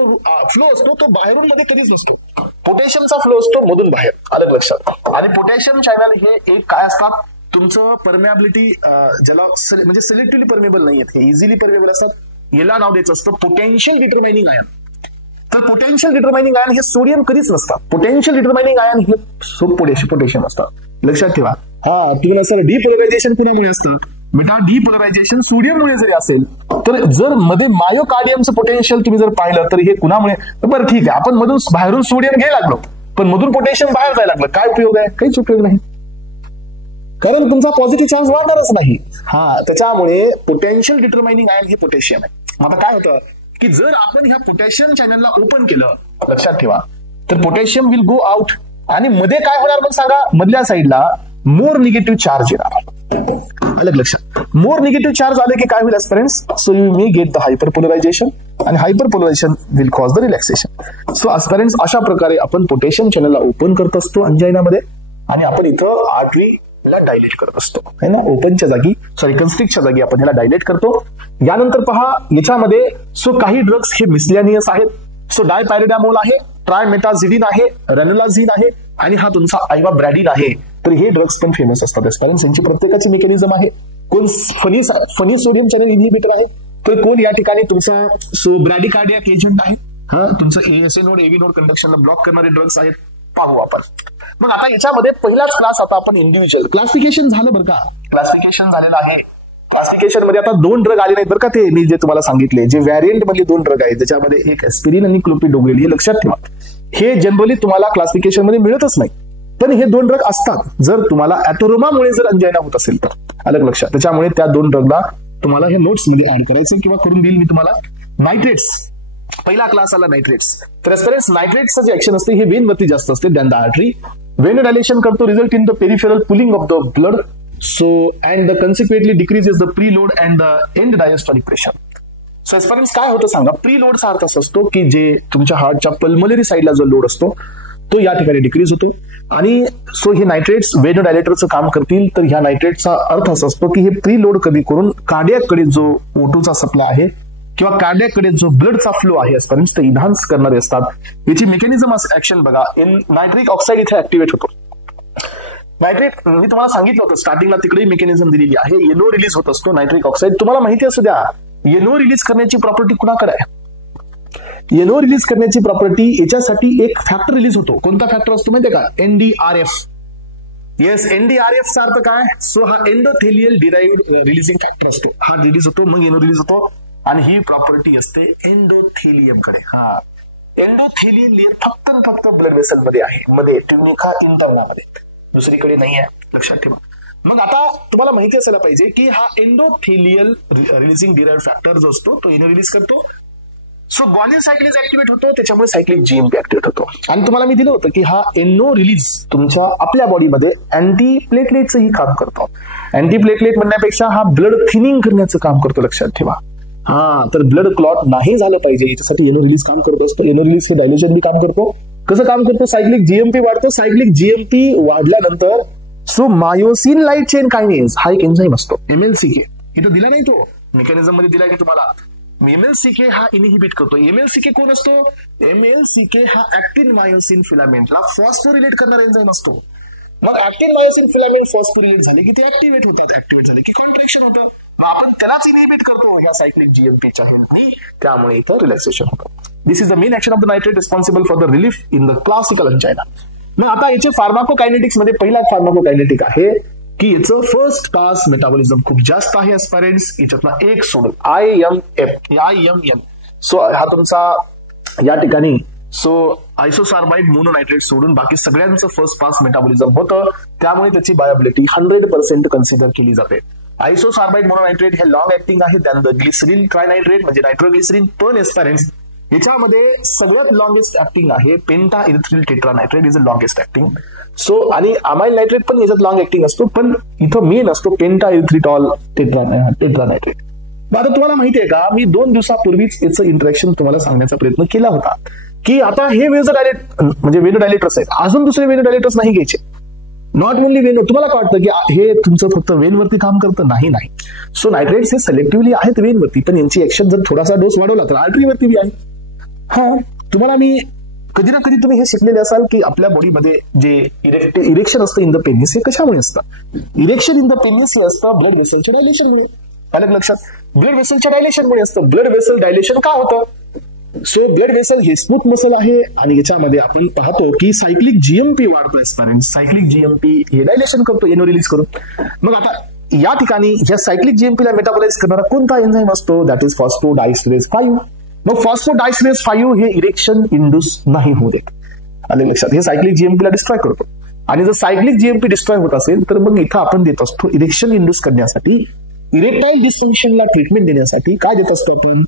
फ्लो असतो तो बाहेरून मध्ये कधीच असतो. पोटॅशियमचा फ्लो असतो मधून बाहेर, अलग लक्षात. आणि पोटॅशियम चॅनल हे एक काय असतात, तुमचं परमेबिलिटी ज्याला म्हणजे सिलेक्टिव्हली परमेबल नाही आहेत, हे इझिली परमेबल असतात. याला नाव द्यायचं असतं पोटेन्शियल डिटरमाइनिंग आयन. तर पोटेन्शियल डिटरमाइनिंग आयन हे सोडियम कधीच नसतात. पोटेन्शियल डिटरमाइनिंग आयन हे पोटॅशियम असतात, लक्षात ठेवा. तुम्हाला असं डिपोलरायझेशन कुणामुळे असतं बेटा, डिपोलरायझेशन सोडियममुळे जरी असेल तर जर मध्ये मायोकार्डियमचं पोटेन्शियल तुम्ही जर पाहिलं तर हे कुणामुळे, बरं ठीक आहे, आपण मधून बाहेरून सोडियम घ्यायला लागलो पण मधून पोटॅशियम बाहेर जायला लागलं, काय उपयोग आहे? काहीच उपयोग नाही, कारण तुमचा पॉझिटिव्ह चार्ज वाढणारच नाही. त्याच्यामुळे पोटेन्शियल डिटरमाइनिंग आयन हे पोटॅशियम आहे. आता काय होतं की जर आपण ह्या पोटॅशियम चॅनलला ओपन केलं, लक्षात ठेवा, तर पोटॅशियम विल गो आउट आणि मध्ये काय होणार मग सांगा, मधल्या साईडला मोर निगेटिव्ह चार्ज येणार, अलग लक्षात. मोर निगेटिव्ह चार्ज आले की काय होईल aspirants, so you may get the hyperpolarisation आणि hyperpolarisation will cause the relaxation. So aspirants अशा प्रकारे आपण पोटॅशियम चॅनलला ओपन करत असतो अंजायनामध्ये आणि आपण इथं आर्टरीला डायलेट करत असतो, है ना. ओपनच्या जागी कन्स्ट्रिक्टच्या जागी आपण ह्याला डायलेट करतो. यानंतर पहा याच्यामध्ये काही ड्रग्स हे मिसलॅनियस आहेत. डायपॅरिडामोल आहे, ट्रायमेटाझिडिन आहे, रेनोलाझिन आहे आणि हा तुमचा आयवाब्रॅडिन आहे. तर हे ड्रग्स पण फेमस असतात एस्पिरंट्स. यांची प्रत्येकाची मेकॅनिझम आहे. कोण फनी सोडियम चॅनल इनहिबिटर आहे, तर कोण या ठिकाणी तुमचा ब्रॅडिकार्डियाक एजंट आहे, तुमचं एएसए नोड एव्ही नोड कंडक्शनला ब्लॉक करणारे ड्रग्स आहेत. पाहू आपण. मग आता याच्यामध्ये पहिलाच क्लास आता आपण इंडिव्हिज्युअल क्लासिफिकेशन झालं बरं का, क्लासिफिकेशन झालेलं आहे. क्लासिफिकेशन मध्ये आता 2 ड्रग आले नाहीत बरं का, ते मी जे तुम्हाला सांगितले जे व्हॅरियंट मधले 2 ड्रग आहेत त्याच्यामध्ये एक एस्पिरिन आणि क्लोपिडोग्रेल, हे लक्षात ठेवा. हे जनरली तुम्हाला क्लासिफिकेशन मध्ये मिळतच नाही, पण हे 2 ड्रग असतात जर तुम्हाला ऍथोरोमामुळे जर अंजायना होत असेल तर, अलग लक्षात. त्याच्यामुळे त्या 2 ड्रगला तुम्हाला हे नोट्स मध्ये ऍड करायचं किंवा करून देईल मी तुम्हाला. नायट्रेट्स, पहिला क्लास आला नायट्रेट्स. तर एस्पिरंट्स नायट्रेट्सचं जे ऍक्शन असते हे वेन वरती जास्त असते than the artery. Vein dilation करतो, result in the peripheral pooling of the blood, and consequently decreases the preload and the end diastolic pressure. So aspirants काय होतं सांगा, प्रीलोडचा अर्थ असा असतो की जे तुमच्या हार्टच्या पल्मोनरी साईडला जो लोड असतो तो या ठिकाणी डिक्रीज होतो. आणि हे नायट्रेट्स वेनोडायलेटरचं काम करतील. तर ह्या नायट्रेटचा अर्थ असा असतो की हे प्रीलोड कमी करून कार्डियाकडे जो O2चा सप्लाय आहे किंवा कार्डियाकडे जो ब्लडचा फ्लो आहे एस्पिरंट्स ते इन्हान्स करणारे असतात. याची मेकॅनिझम ऍक्शन बघा, इन नायट्रिक ऑक्साईड इथे ऍक्टिव्हेट होतो. नायट्रेट मी तुम्हाला सांगितलं होतं स्टार्टिंगला, तिकडे मेकॅनिझम दिलेली आहे. येनो रिलीज होत असतो नायट्रिक ऑक्साईड. तुम्हाला माहिती असू द्या येनो रिलीज करण्याची प्रॉपर्टी कुणाकडे आहे, येनो रिलीज करण्याची प्रॉपर्टी याच्यासाठी एक फॅक्टर रिलीज होतो. कोणता फॅक्टर असतो माहितीये का, NDRF. येस, NDRF चा अर्थ काय, हा एंडोथेलियल डिराइव्ड रिलीजिंग फॅक्टर असतो, हा रिलीज होतो मग येनो रिलीज होतो. आणि ही प्रॉपर्टी असते एंडोथेलियम कडे. एंडोथेलियल लेयर फक्त ब्लड वेसल मध्ये आहे, मध्ये ट्युनिका इंटर्नामध्ये, दुसरीकडे नाही आहे, लक्षात ठेवा. मग आता तुम्हाला माहिती असायला पाहिजे की हा एंडोथेलियल रिलीजिंग डिराइव्ड फॅक्टर जो असतो तो येनो रिलीज करतो. ग्वानिन सायक्लेज ऍक्टिव्हेट होतो, त्याच्यामुळे सायक्लिक GMP ऍक्टिव्हेट होतो. आणि तुम्हाला मी दिलं होतं की हा एनो रिलीज तुमच्या आपल्या बॉडीमध्ये अँटी प्लेटलेटचंही काम करतो. अँटी प्लेटलेट म्हणण्यापेक्षा हा ब्लड थिनिंग करण्याचं काम करतो, लक्षात ठेवा. तर ब्लड क्लॉट नाही झालं पाहिजे याच्यासाठी येनो रिलीज काम करत असतो. येनो रिलीज हे डायलेशन बी काम करतो. कसं काम करतो, सायक्लिक GMP वाढतो. सायक्लिक GMP वाढल्यानंतर मायोसिन लाईट चेन कायनेज हा एक एन्झाईम असतो, MLCK. इथं दिला नाही, तो मेकॅनिझम मध्ये दिला की तुम्हाला. MLCK हा इनहिबिट करतो. MLCK कोण असतो, MLCK हा ऍक्टिन मायोसिन फिलामेंटला फॉस्फोरिलेट करणारा एन्झाईम असतो. मग ऍक्टिन मायोसिन फिलामेंट फॉस्फोरिलेट झाले की ते ऍक्टिव्हेट होतात, ऍक्टिव्हेट झाले की कॉन्ट्रॅक्शन होतं. मग आपण त्यालाच इनहिबिट करतो ह्या सायक्लिक GMPच्या हेल्पनी, त्यामुळे इथं रिलॅक्सेशन होतं. This is the main action of the nitrate responsible for the relief in the classical angina. मग आता याचे फार्माकोकायनेटिक्स मध्ये पहिला फार्माकोकायनेटिक आहे की याचं फर्स्ट पास मेटाबॉलिझम खूप जास्त आहे एस्पिरंट्स. याच्यातला एक सोडून IMM. हा तुमचा या ठिकाणी आयसोसार्बाइड मोनोनायट्रेट सोडून बाकी सगळ्यांचं फर्स्ट पास मेटाबॉलिझम होतं, त्यामुळे त्याची बायोबिलिटी 100% कन्सिडर केली जाते. आयसोसार्बाइड मोनोनायट्रेट हे लॉंग ऍक्टिंग आहे दॅन द ग्लिसरीन ट्रायनायट्रेट म्हणजे नायट्रोग्लिसरीन. पण एस्पिरंट्स याच्यामध्ये सगळ्यात लॉंगेस्ट ऍक्टिंग आहे पेंटा इरिथ्रिल टेट्रानायट्रेट इज अ लॉंगेस्ट ऍक्टिंग. आणि अमाइल नायट्रेट पण याच्यात लॉंग ऍक्टिंग असतो, पण इथं मेन असतो पेंटा इरिथ्रिटॉल टेट्रानायट्रेट. आता तुम्हाला माहितीये का, मी 2 दिवसापूर्वीच याचं इंटरॅक्शन तुम्हाला सांगण्याचा प्रयत्न केला होता की आता हे वेझोडायलेट म्हणजे वेनोडायलेटर्स आहेत, अजून दुसरे वेनोडायलेटर्स नाही घ्यायचे. Not only Wien. तुम्हाला काय वाटतं की हे तुमचं फक्त वेनवरती काम करतं? नाही. सो नायट्रेट्स हे सिलेक्टिव्हली आहेत वेनवरती, पण यांची ऍक्शन जर थोडासा डोस वाढवला तर आर्टरीवरती बी आहे. हा, तुम्हाला मी कधी ना कधी तुम्ही हे शिकलेले असाल की आपल्या बॉडीमध्ये जे इरेक्शन असतं इन द पेनिस हे कशामुळे असतं? इरेक्शन इन द पेनिस हे असतं ब्लड वेसलच्या डायलेशनमुळे. अलग लक्षात, ब्लड वेसलच्या डायलेशनमुळे असतं. ब्लड वेसल डायलेशन का होतं? सो ब्लड वेसल हे स्मूथ मसल आहे आणि याच्यामध्ये आपण पाहतो की सायक्लिक जीएमपी वाढतो एस्पायरेंट्स. सायक्लिक जीएमपी हे डायलेशन करतो एनो रिलीज करून. मग आता या ठिकाणी या सायक्लिक जीएमपीला मेटाबोलाइज करणारा कोणता एन्झाईम असतो? That is phosphodiesterase 5. मग फॉस्फोडायस्टरेज 5 हे इरेक्शन इंड्यूस नाही होऊ देत. अलग लक्षात, हे सायक्लिक जीएमपीला डिस्ट्रॉय करतो. आणि जर सायक्लिक जीएमपी डिस्ट्रॉय होत असेल तर मग इथं आपण देत असतो इरेक्शन इंड्यूस करण्यासाठी, इरेक्टाईल डिस्फंक्शनला ट्रीटमेंट देण्यासाठी काय देत असतो आपण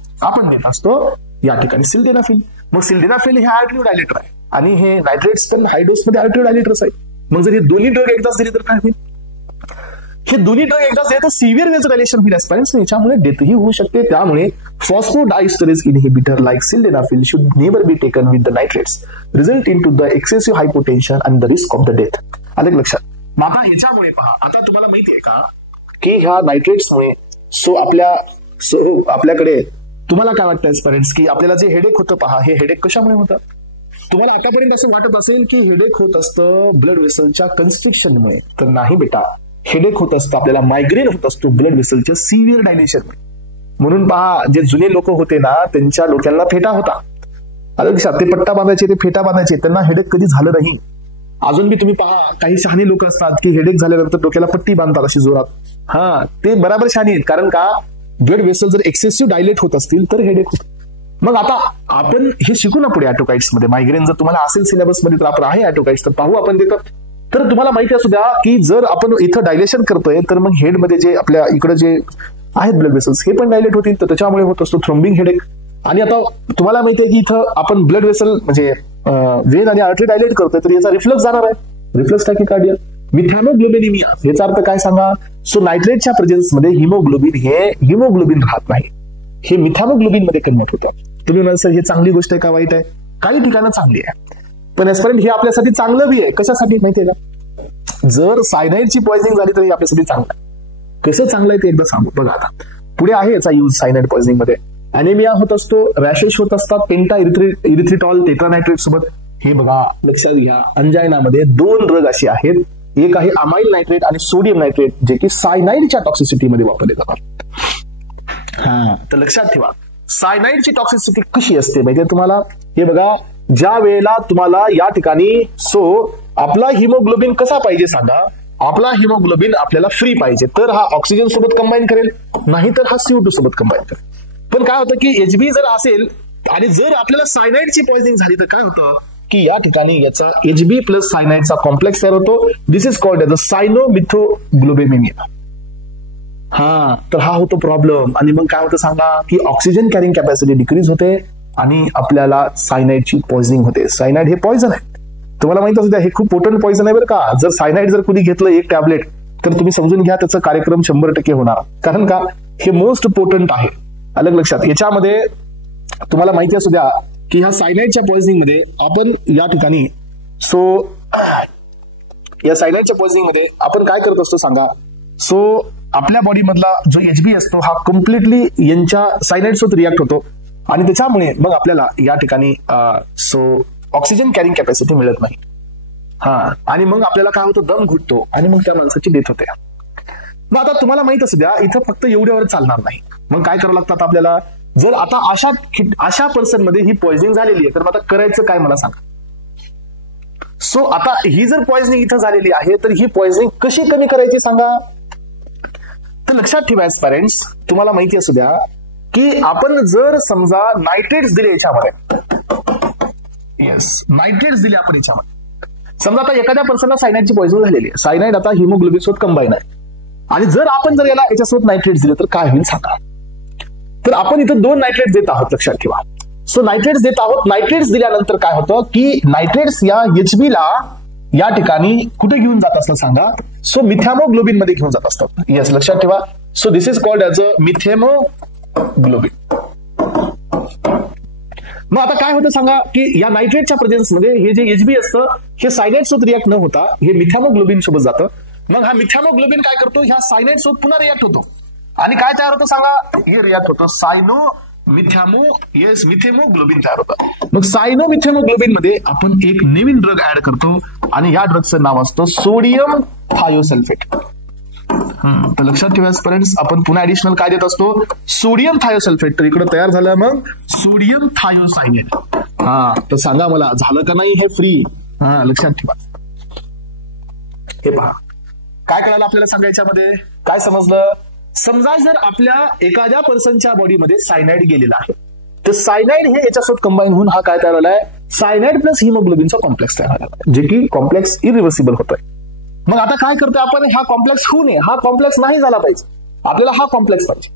देत असतो या ठिकाणी सिल्डेनाफिल. मग सिल्डेनाफिल हे आर्टरी डायलेटर आहे आणि हे नायट्रेट्स पण हाय डोस मध्ये आर्टरी डायलेटर्स आहे. मग जर हे दोन्ही ड्रग एकदाच दिले तर काय होईल? हे दोन्ही ड्रग एकदाच दिले तर सिव्हिअर वेझोडायलेशन होईल एस्पायरेंट्स, याच्यामुळे डेथही होऊ शकते. त्यामुळे phosphodiesterase inhibitor like sildenafil should never be taken with the nitrates, result in to the excessive hypotension and the risk of the death. अलग लक्षात. मग आता ह्याच्यामुळे पहा, आता तुम्हाला माहितीये का की ह्या नायट्रेट्समुळे आपल्याकडे तुम्हाला काय वाटतं एस्पायरेंट्स की आपल्याला जे हेडेक होतं पहा, हे हेडेक कशामुळे होतं? तुम्हाला आतापर्यंत असं वाटत असेल की हेडेक होत असतं ब्लड वेसलच्या कन्स्ट्रिक्शनमुळे, तर नाही बेटा. हेडेक होत असतं आपल्याला, मायग्रेन होत असतो ब्लड वेसलच्या सिव्हिअर डायलेशनमुळे. म्हणून पहा, जे जुने लोक होते ना त्यांच्या डोक्याला फेटा होता. अलग लक्षात, ते पट्टा बांधायचे, ते फेटा बांधायचे, त्यांना हेडेक कधी झालं नाही. अजून बी तुम्ही पहा, काही शहाणे लोक असतात की हेडेक झाल्यानंतर डोक्याला पट्टी बांधतात अशी जोरात. हा, ते बराबर शहाणे आहेत, कारण का ब्लड वेसल जर एक्सेसिव्ह डायलेट होत असतील तर हेडेक होत. मग आता आपण हे शिकू ना पुढे ऍटोकाइट्स मध्ये. मायग्रेन जर तुम्हाला असेल सिलेबसमध्ये तर आपण आहे ऍटोकाइट्स, तर पाहू आपण देतात. तर तुम्हाला माहिती असू द्या की जर आपण इथं डायलेशन करतोय तर मग हेडमध्ये जे आपल्या इकडे जे आहेत ब्लड वेसल्स हे पण डायलेट होतील, तर त्याच्यामुळे होत असतो थ्रोम्बिंग हेडेक. आणि आता तुम्हाला माहिती आहे की इथं आपण ब्लड वेसल म्हणजे वेन आणि आर्टरी डायलेट करतोय तर याचा रिफ्लक्स जाणार आहे, रिफ्लक्स टॅकिकार्डिया. मिथॅनोग्लोबिनिमिया याचा अर्थ काय सांगा? सो नायट्रेटच्या प्रेझेन्समध्ये हिमोग्लोबिन हे हिमोग्लोबिन राहत नाही, हे मिथॅनोग्लोबिन मध्ये कन्वर्ट होतं. तुम्ही म्हणाल सर हे चांगली गोष्ट आहे का वाईट आहे? काही ठिकाणं चांगली आहे, पण एस्पायरेंट हे आपल्यासाठी चांगलं बी आहे. कशासाठी माहितीये का? जर सायनाइडची पॉइझनिंग झाली तर हे आपल्यासाठी चांगलं आहे. कसं चांगलं आहे ते एकदा सांगू बघा. आता पुढे आहे याचा यूज सायनाइड पॉइझनिंग मध्ये. अॅनेमिया होत असतो, रॅशेस होत असतात पेंटा इरिथ्रिटॉल टेट्रानायट्रेट सोबत. हे बघा लक्षात घ्या, अंजायनामध्ये 2 ड्रग असे आहेत, एक आहे अमाइल नायट्रेट आणि सोडियम नायट्रेट, जे की सायनाइडच्या टॉक्सिसिटीमध्ये वापरले जातात. हा, तर लक्षात ठेवा सायनाइडची टॉक्सिसिटी कशी असते माहितीये तुम्हाला? हे बघा, ज्या वेळेला तुम्हाला या ठिकाणी आपला हिमोग्लोबिन कसा पाहिजे सांगा? आपला हिमोग्लोबिन आपल्याला फ्री पाहिजे, तर हा ऑक्सिजन सोबत कंबाईन करेल, नाही तर हा CO2 सोबत कंबाईन करेल. पण काय होतं की HB जर असेल आणि जर आपल्याला सायनाइडची पॉइझनिंग झाली तर काय होतं की या ठिकाणी याचा HB प्लस सायनाइडचा कॉम्प्लेक्स तयार होतो. दिस इज कॉल्ड एज अ सायनोमिथोग्लोबिमिमिया. हा, तर हा होतो प्रॉब्लेम. आणि मग काय होतं सांगा की ऑक्सिजन कॅरिंग कॅपॅसिटी डिक्रीज होते आणि आपल्याला सायनाइडची पॉइझनिंग होते. सायनाइड हे पॉइझन आहे, तुम्हाला माहित असू द्या, हे खूप पोटंट पॉइझन आहे बरं का. जर सायनाइड जर कुणी घेतलं 1 टॅबलेट तर तुम्ही समजून घ्या त्याचा कार्यक्रम 100% होणार, कारण का हे मोस्ट पोटंट आहे. अलग लक्षात, याच्यामध्ये तुम्हाला माहिती असू द्या की ह्या सायनाइडच्या पॉइझनिंग मध्ये आपण या ठिकाणी या सायनाइडच्या पॉइझनिंग मध्ये आपण काय करत असतो सांगा? आपल्या बॉडी मधला जो HB असतो हा कम्प्लिटली यांच्या सायनाइड सोबत रिॲक्ट होतो आणि त्याच्यामुळे मग आपल्याला या ठिकाणी ऑक्सिजन कॅरिंग कॅपॅसिटी मिळत नाही. हा, आणि मग आपल्याला काय होतं, दम घुटतो आणि मग त्या माणसाची डेथ होते. मग आता तुम्हाला माहित असू द्या इथं फक्त एवढ्यावर चालणार नाही, मग काय करावं लागतं आपल्याला? जर आता अशा पर्सन मध्ये ही पॉइझनिंग झालेली आहे तर मग आता करायचं काय मला सांगा? आता ही जर पॉइझनिंग इथं झालेली आहे तर ही पॉइझनिंग कशी कमी करायची सांगा? तर लक्षात ठेवा पेरेंट्स, तुम्हाला माहिती असू द्या की आपण जर समजा नायट्रेट्स दिले याच्यामध्ये, नायट्रेट्स दिले आपण याच्यामध्ये, समजा आता एखाद्या पर्सनला सायनाइडची पॉइझनिंग झालेली आहे, सायनाइड आता हिमोग्लोबिन सोबत कंबाईन आहे, आणि जर आपण जर याला याच्यासोबत नायट्रेट्स दिले तर काय होईल सांगा? तर आपण इथं 2 नायट्रेट्स देत आहोत, लक्षात ठेवा. नायट्रेट्स देत आहोत. नायट्रेट्स दिल्यानंतर काय होतं की नायट्रेट्स या HB ला या ठिकाणी कुठे घेऊन जात असतात सांगा? मिथॅमोग्लोबिन मध्ये घेऊन जात असतात. येस, लक्षात ठेवा. दिस इज कॉल्ड ऍज अ मिथॅमोग्लोबिन. मग आता काय होतं सांगा, की या नायट्रेटच्या प्रेझेन्समध्ये हे जे एचबी असतं हे सायनाइड सोबत रिॲक्ट न होता हे मिथॅमोग्लोबिन सोबत जातं. मग हा मिथॅमोग्लोबिन काय करतो, ह्या सायनाइड सोबत पुन्हा रिॲक्ट होतो आणि काय तयार होतं सांगा, हे रिॲक्ट होतं मिथेमोग्लोबिन तयार होतं. मग सायनोमिथेमोग्लोबिन मध्ये आपण एक नवीन ड्रग ऍड करतो आणि या ड्रगचं नाव असतं सोडियम थायोसल्फेट. तर लक्षात ठेवा फ्रेंड्स, आपण पुन्हा ऍडिशनल काय देत असतो, सोडियम थायोसल्फेट. तर इकडे तयार झालं मग सोडियम थायोसायनेट. तर सांगा मला झालं का नाही हे फ्री. लक्षात ठेवा. हे पहा काय कळालं आपल्याला सांगायच्यामध्ये, काय समजलं. समजा जर आपल्या एखाद्या पर्सनच्या बॉडीमध्ये सायनाइड गेलेला आहे, तर सायनाइड हे याच्यासोबत कंबाईन होऊन हा काय तयार झालाय, सायनाइड प्लस हिमोग्लोबिनचा कॉम्प्लेक्स तयार झाला, जे की कॉम्प्लेक्स इरिव्हर्सिबल होतोय. मग आता काय करतोय आपण, हा कॉम्प्लेक्स होऊ नये, हा कॉम्प्लेक्स नाही झाला पाहिजे, आपल्याला हा कॉम्प्लेक्स पाहिजे.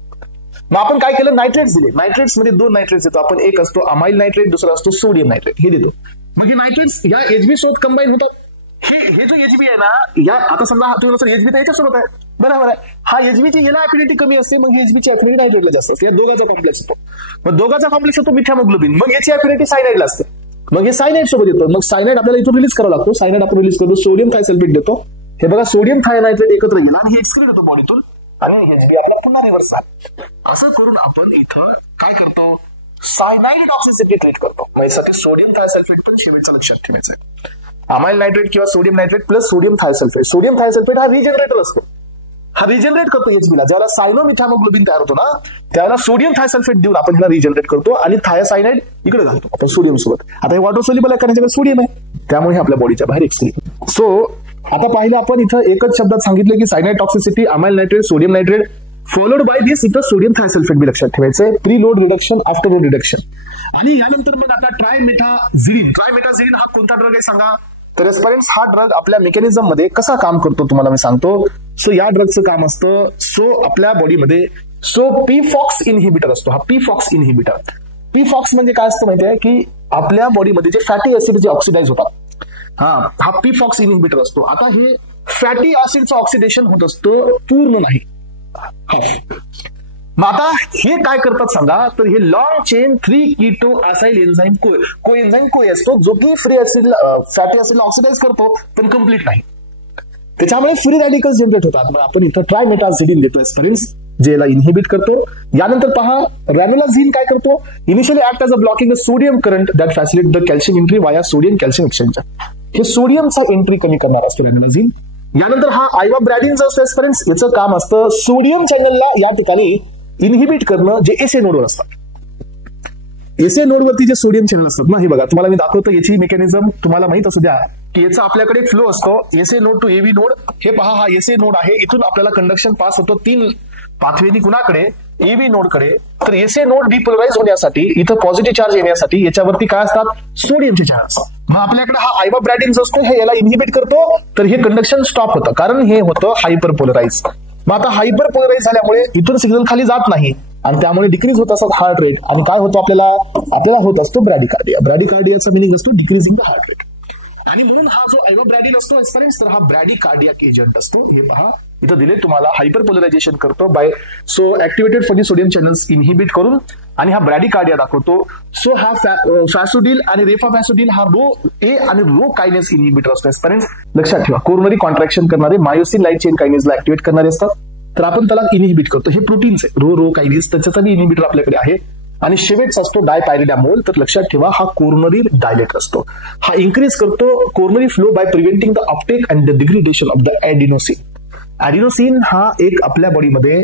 मग आपण काय केलं, नायट्रेट्स दिले. नायट्रेट्स मध्ये 2 नायट्रेट्स देतो आपण, एक असतो अमाइल नायट्रेट, दुसरा असतो सोडियम नायट्रेट, हे देतो. मग हे नायट्रेट्स या एचबी सोबत कंबाईन होतात. हे जो एचबी आहे ना, या आता समजा तुम्ही एचबी तर याच्यासोबत आहे, बरोबर आहे. हा एचबीची याला ऍफिनिटी कमी असते, मग एचबीची ऍफिनिटी नायट्रेटला जास्त असते. या दोघांचा कॉम्प्लेक्स होतो. मग दोघांचा कॉम्प्लेक्स होतो मिथॅमोग्लोबिन, मग याची ऍफिनिटी सायनाइडला असते. मग हे सायनाइड सोबत येतो. मग सायनाइड आपल्याला इथून रिलीज करावा लागतो. सायनाइड आपण रिलीज करतो, सोडियम थायसल्फेट देतो. हे बघा सोडियम थायनाइट्रेट एकत्र गेला आणि हे एक्सक्रीट होतो बॉडीतून आणि एचबी आपला पुन्हा रिव्हर्स झाला. असं करून आपण इथं काय करतो, सायनाइड टॉक्सिसिटी ट्रीट करतो. मग यासाठी सोडियम थायसल्फेट पण शेवटचा लक्षात ठेवायचं आहे. अमाइल नायट्रेट किंवा sodium nitrate plus sodium thiosulphate. Sodium thiosulphate हा रिजनरेटर असतो, हा रिजनरेट करतो एचबीला. ज्याला सायनोमिथॅमोग्लोबिन तयार होतो ना, त्याला सोडियम थायसल्फेट देऊन आपण ह्याला रिजनरेट करतो आणि थायोसायनाइड इकडे घालतो आपण सोडियम सोबत. आता हे वॉटर सोल्युबल आहे कारण सोडियम आहे, त्यामुळे आपल्या बॉडीच्या बाहेर एक्सक्रीट. सो आता पाहिलं आपण इथं एकच शब्दात सांगितलं की cyanide toxicity, amyl nitrate, sodium nitrate, followed by this इथं सोडियम थायसल्फेट बी लक्षात ठेवायचं. Preload reduction, afterload reduction. आणि यानंतर मग आता ट्रायमेटाझिडिन. ट्रायमेटाझिडिन हा कोणता ड्रग आहे सांगा. तर एस्पेरेंट्स हा ड्रग आपल्या मेकॅनिझम मध्ये कसा काम करतो तुम्हाला मी सांगतो. सो या ड्रगचं काम असतं, आपल्या बॉडीमध्ये पीफॉक्स इनहिबिटर असतो. हा पीफॉक्स इनहिबिटर. पीफॉक्स म्हणजे काय असतं माहितीये, की आपल्या बॉडीमध्ये जे फॅटी ऍसिड जे ऑक्सिडाइज होतात, हा पीफॉक्स इनहिबिटर असतो. आता हे फॅटी ऍसिडचं ऑक्सिडेशन होत असतं, पूर्ण नाही. मग आता हे काय करतात सांगा, तर हे long chain 3 keto acyl enzyme coenzyme असतो, जो की फ्री ऍसिड फॅटी ऍसिडला ऑक्सिडाइज करतो पण कम्प्लीट नाही. त्याच्यामुळे फ्री रॅडिकल्स जनरेट होतात. मग आपण इथं ट्रायमेटाझिडिन देतो एस्पेरेंट्स, जे याला इनहिबिट करतो. यानंतर पहा रॅनोलाझिन काय करतो, initially act as a blocking a sodium current that facilitate the calcium entry वाया सोडियम कॅल्शियम एक्सचेंजर. हे सोडियमचा एंट्री कमी करणार असतो रॅनोलाझिन. यानंतर हा आयवाब्रॅडिन जो असतो एस्पेरेंट्स, याचं काम असतं सोडियम चॅनलला या ठिकाणी इनहिबिट करणं, जे एसए नोडवर असतात. एसए नोडवरती जे सोडियम चॅनल असतात ना, हे बघा तुम्हाला मी दाखवतो याची मेकॅनिझम. तुम्हाला माहित असू द्या की याचा आपल्याकडे फ्लो असतो SA node to AV node. हे पहा हा एसए नोड आहे, इथून आपल्याला कंडक्शन पास होतो 3 पाथवेनी कुणाकडे, एव्ही नोडकडे. तर एसए नोड डिपोलराइज होण्यासाठी, इथं पॉझिटिव्ह चार्ज येण्यासाठी याच्यावरती काय असतात, सोडियमचे चार्ज असतात. मग आपल्याकडे हा आयवाब्रॅडिन जो असतो हे याला इनहिबिट करतो, तर हे कंडक्शन स्टॉप होतं, कारण हे होतं हायपरपोलराइज. मग आता हायपरपोलराइज झाल्यामुळे इथून सिग्नल खाली जात नाही आणि त्यामुळे डिक्रीज होत असतात हार्ट रेट. आणि काय होतं आपल्याला होत असतो ब्रॅडिकार्डिया. ब्रॅडिकार्डियाचा मिनिंग असतो डिक्रीजिंग द हार्ट रेट. आणि म्हणून हा जो आयवाब्रॅडिन असतो एस्पेरेंट्स, तर हा ब्रॅडिकार्डियाक एजंट असतो. हे पहा इथं दिले तुम्हाला, हायपरपोलरायझेशन करतो by activated for the sodium channels inhibit करून, आणि हा ब्रॅडिकार्डिया दाखवतो. सो हा फॅसोडिल आणि रेफाफॅसोडिल हा रो ए आणि रो कायनेस इनहिबिटर असतो एस्पेरेंट्स. लक्षात ठेवा, कोरोनरी कॉन्ट्रॅक्शन करणारे मायोसिन लाईट चेन कायनेसला ऍक्टिव्हेट करणारे असतात, तर आपण त्याला इनहिबिट करतो. हे प्रोटीन्स आहे रो कायनेस, त्याच्यासाठी इनहिबिटर आपल्याकडे आहे. आणि शेवटचा असतो डायपायरिडामोल. तर लक्षात ठेवा हा कोरोनरी डायलेटर असतो. हा इन्क्रीज करतो coronary flow by preventing the uptake and the degradation of the adenosine. Adenosine हा एक आपल्या बॉडीमध्ये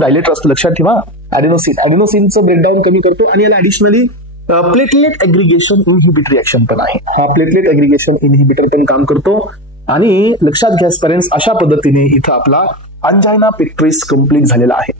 डायलेटर असतो. लक्षात ठेवा ॲडिनोसिनचं ब्रेकडाऊन कमी करतो आणि याला ऍडिशनली प्लेटलेट एग्रिगेशन इनहिबिटरी ऍक्शन पण आहे. हा प्लेटलेट एग्रिगेशन इनहिबिटर पण काम करतो. आणि लक्षात घ्या पेरेंट्स, अशा पद्धतीने इथं आपला अंजायना पेक्ट्रिस कंप्लीट झालेला आहे.